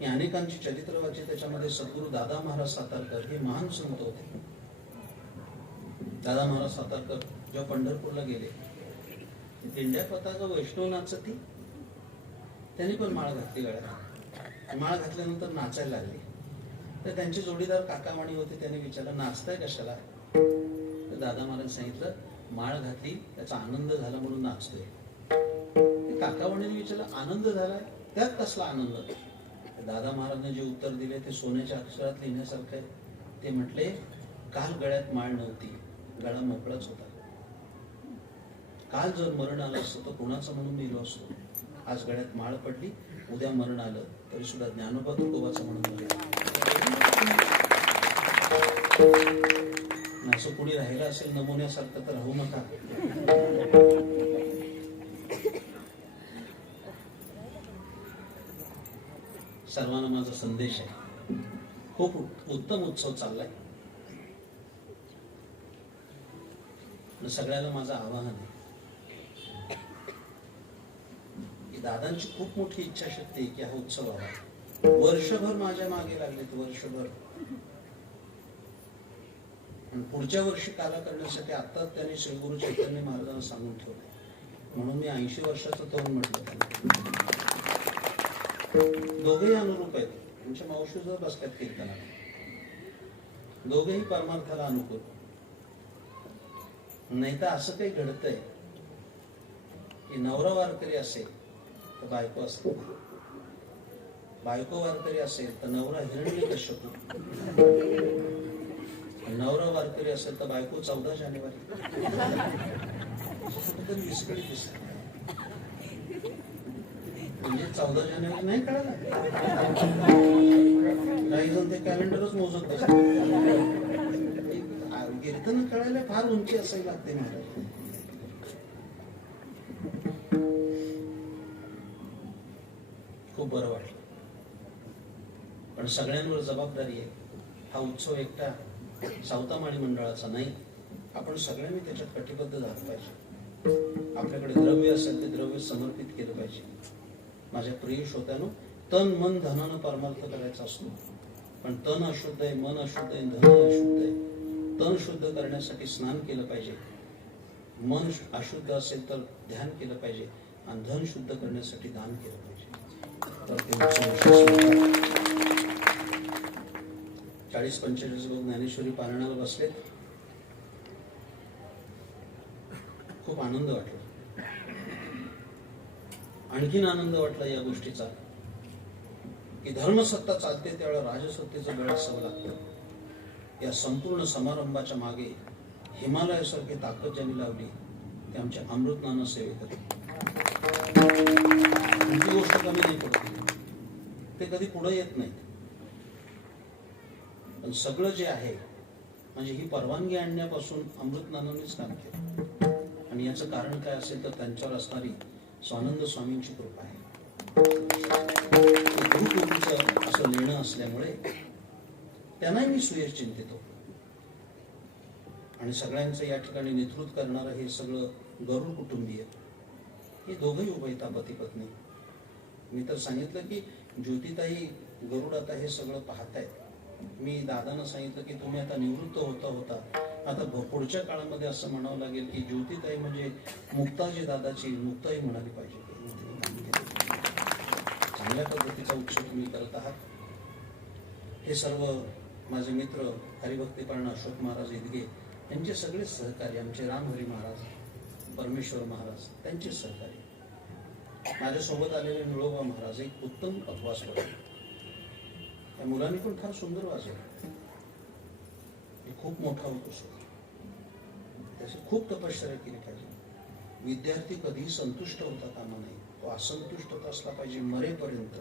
मी अनेकांची चरित्र वाचले. त्याच्यामध्ये सद्गुरू दादा महाराज सातारकर हे महान संत होते. दादा महाराज सातारकर जेव्हा पंढरपूरला गेले, दिंड्या पताका वैष्णवनाथचं ती त्यांनी पण माळ घातली गळ्यात. माळ घातल्यानंतर नाचायला लागली. तर त्यांचे जोडीदार काकावाणी होते, त्यांनी विचारलं नाचताय कशाला? तर दादा महाराज सांगितलं, माळ घातली त्याचा आनंद झाला म्हणून नाचतोय. काकावाणीने विचारलं, आनंद झालाय त्यात कसला आनंद? दादा महाराजांनी जे उत्तर दिले ते सोन्याच्या अक्षरात लिहिण्यासारखं आहे. ते म्हटले, काल गळ्यात माळ नव्हती, गळा मोकळाच होता. काल जर मरण आलं असतं तर कोणाचं म्हणून लिहिलो असतो. आज गळ्यात माळ पडली, उद्या मरण आलं तरी सुद्धा ज्ञानोबा तुकोबाचं म्हणून. असं कुणी राहिलं असेल नमुन्यासारखं तर राहू नका. सर्वांना माझा संदेश आहे, खूप उत्तम उत्सव चाललाय. सगळ्याला माझं आवाहन आहे की दादांची खूप मोठी इच्छाशक्ती आहे की हा उत्सव व्हावा. वर्षभर माझ्या मागे लागलेत, वर्षभर. आणि पुढच्या वर्षी काला करण्यासाठी आताच त्यांनी श्री गुरु चैतन्य महाराजांना सांगून ठेवलंय. म्हणून मी 80 वर्षाचा तरुण म्हटलं त्यांना. दोघेही अनुरूप आहेत. तुमच्या मावशी जर बसल्यात कीर्तनाला, दोघेही परमार्थाला अनुकूल. नाही तर असं काही घडतंय की नवरा वारकरी असेल तर बायको असते, बायको वारकरी असेल तर नवरा हिरण्यकश्यप, नवरा वारकरी असेल तर बायको 14 जानेवारी. विस्कळीत दिसत म्हणजे 14 जानेवारी नाही कळाला. काही जण ते कॅलेंडरच मोजत बसतात. कीर्तन कळायला फार उंची असावी लागते महाराज. खूप बरं वाटलं, पण सगळ्यांवर जबाबदारी आहे. हा उत्सव एकटा सावतामाळी मंडळाचा नाही, आपण सगळ्यांनी त्याच्यात कटिबद्ध झालं पाहिजे. आपल्याकडे द्रव्य असेल ते द्रव्य समर्पित केलं पाहिजे. माझ्या प्रिय श्रोत्यानो, तन मन धनानं परमार्थ करायचा असतो, पण तन अशुद्ध आहे, मन अशुद्ध आहे, धन अशुद्ध आहे. तन शुद्ध करण्यासाठी स्नान केलं पाहिजे, मन अशुद्ध असेल तर ध्यान केलं पाहिजे, आणि धन शुद्ध करण्यासाठी दान केलं पाहिजे. तर 40-45 लोक ज्ञानेश्वरी पारायणाला बसलेत. खूप आनंद वाटला. आणखीन आनंद वाटला या गोष्टीचा की धर्मसत्ता चालते त्यावेळेला राजसत्तेचं बळ असावं लागतं. या संपूर्ण समारंभाच्या मागे हिमालयासारखी ताकद ज्यांनी लावली ते आमच्या अमृत नाना सेवेकरी. कोणती गोष्ट कमी नाही पडत, ते कधी पुढे येत नाहीत. पण सगळं जे आहे म्हणजे ही परवानगी आणण्यापासून अमृत नानांनीच काम केलं. आणि याचं कारण काय असेल तर त्यांच्यावर असणारी स्वानंद स्वामींची कृपा आहे. गुरुकृपेचं असं लेणं असल्यामुळे त्यांनाही मी सुयश चिंतितो. आणि सगळ्यांचं या ठिकाणी नेतृत्व करणारं हे सगळं गरुड कुटुंबीय, हे दोघंही उभयता पती पत्नी. मी तर सांगितलं की ज्योतिताई गरुड आता हे सगळं पाहतायत. मी दादांना सांगितलं की तुम्ही आता निवृत्त होता होता आता पुढच्या काळामध्ये असं म्हणावं लागेल की ज्योतिताई म्हणजे मुक्ताजी दादाची मुक्ताई म्हणाली पाहिजे. चांगल्या पद्धतीचा उत्सव तुम्ही करत आहात. हे सर्व माझे मित्र हरिभक्तीपरायण अशोक महाराज इदगे यांचे सगळे सहकारी, आमचे रामहरी महाराज, परमेश्वर महाराज त्यांचे सहकारी, माझ्यासोबत आलेले निळोबा महाराज एक उत्तम अपवास होते. त्या मुलांनी पण फार सुंदर वाजवलं. खूप मोठा होतो सो त्याची खूप तपश्चर्या केली पाहिजे. विद्यार्थी कधीही संतुष्ट होता कामा नाही, तो असंतुष्ट असला पाहिजे मरेपर्यंत.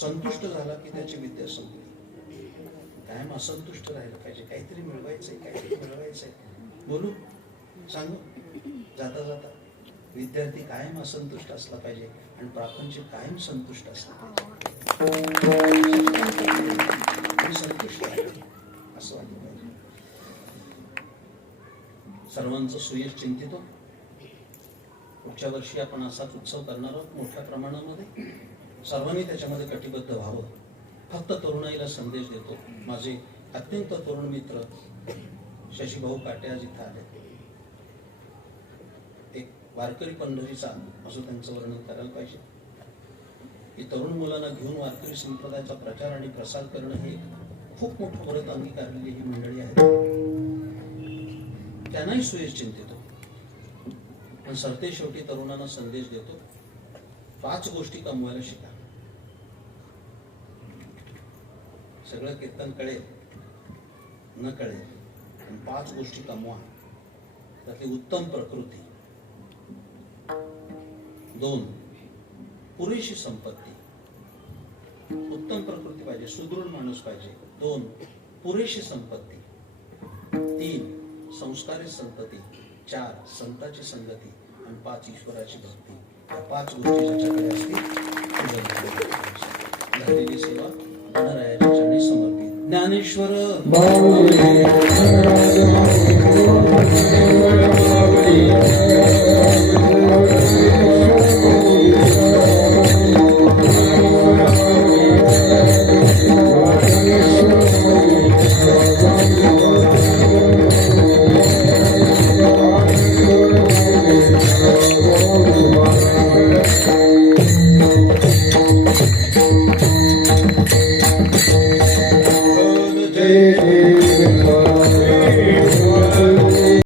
संतुष्ट झाला की त्याची विद्या संपली. कायम असंतुष्ट राहिलं पाहिजे. काहीतरी मिळवायचंय, काहीतरी मिळवायचंय, बोलू सांगू जाता जाता. विद्यार्थी कायम असंतुष्ट असला पाहिजे आणि प्रापंचिक कायम संतुष्ट असला पाहिजे. संतुष्ट आहे असं वाटलं पाहिजे. सर्वांचं सुयश चिंतितो. पुढच्या वर्षी आपण असाच उत्सव करणार आहोत मोठ्या प्रमाणामध्ये. सर्वांनी त्याच्यामध्ये कटिबद्ध व्हावं. फक्त तरुणाईला संदेश देतो. माझे अत्यंत तरुण मित्र शशीभाऊ काटे आज इथं आले. एक वारकरी पंढरीचा असं त्यांचं वर्णन करायला पाहिजे की तरुण मुलांना घेऊन वारकरी संप्रदायाचा प्रचार आणि प्रसार करणं हे खूप मोठं व्रत अंगीकारलेली ही मंडळी आहे. त्यांनाही सुयश चिंतितो. पण सरते शेवटी तरुणांना संदेश देतो. 5 गोष्टी कमवायला शिका. सगळं कीर्तन कळेल न कळेल, पण 5 गोष्टी कमवा. त्यातली उत्तम प्रकृती, 2 पुरेशी संपत्ती. उत्तम प्रकृती पाहिजे, सुदृढ माणूस पाहिजे. 2 पुरेशी संपत्ती. 3 संस्कारी संतती. 4 संताची संगती आणि 5 ईश्वराची भक्ती. या 5 गोष्टी ज्याच्याकडे असतील झालेली सेवा गणरायाच्या चरणी समर्पित. ज्ञानेश्वर जय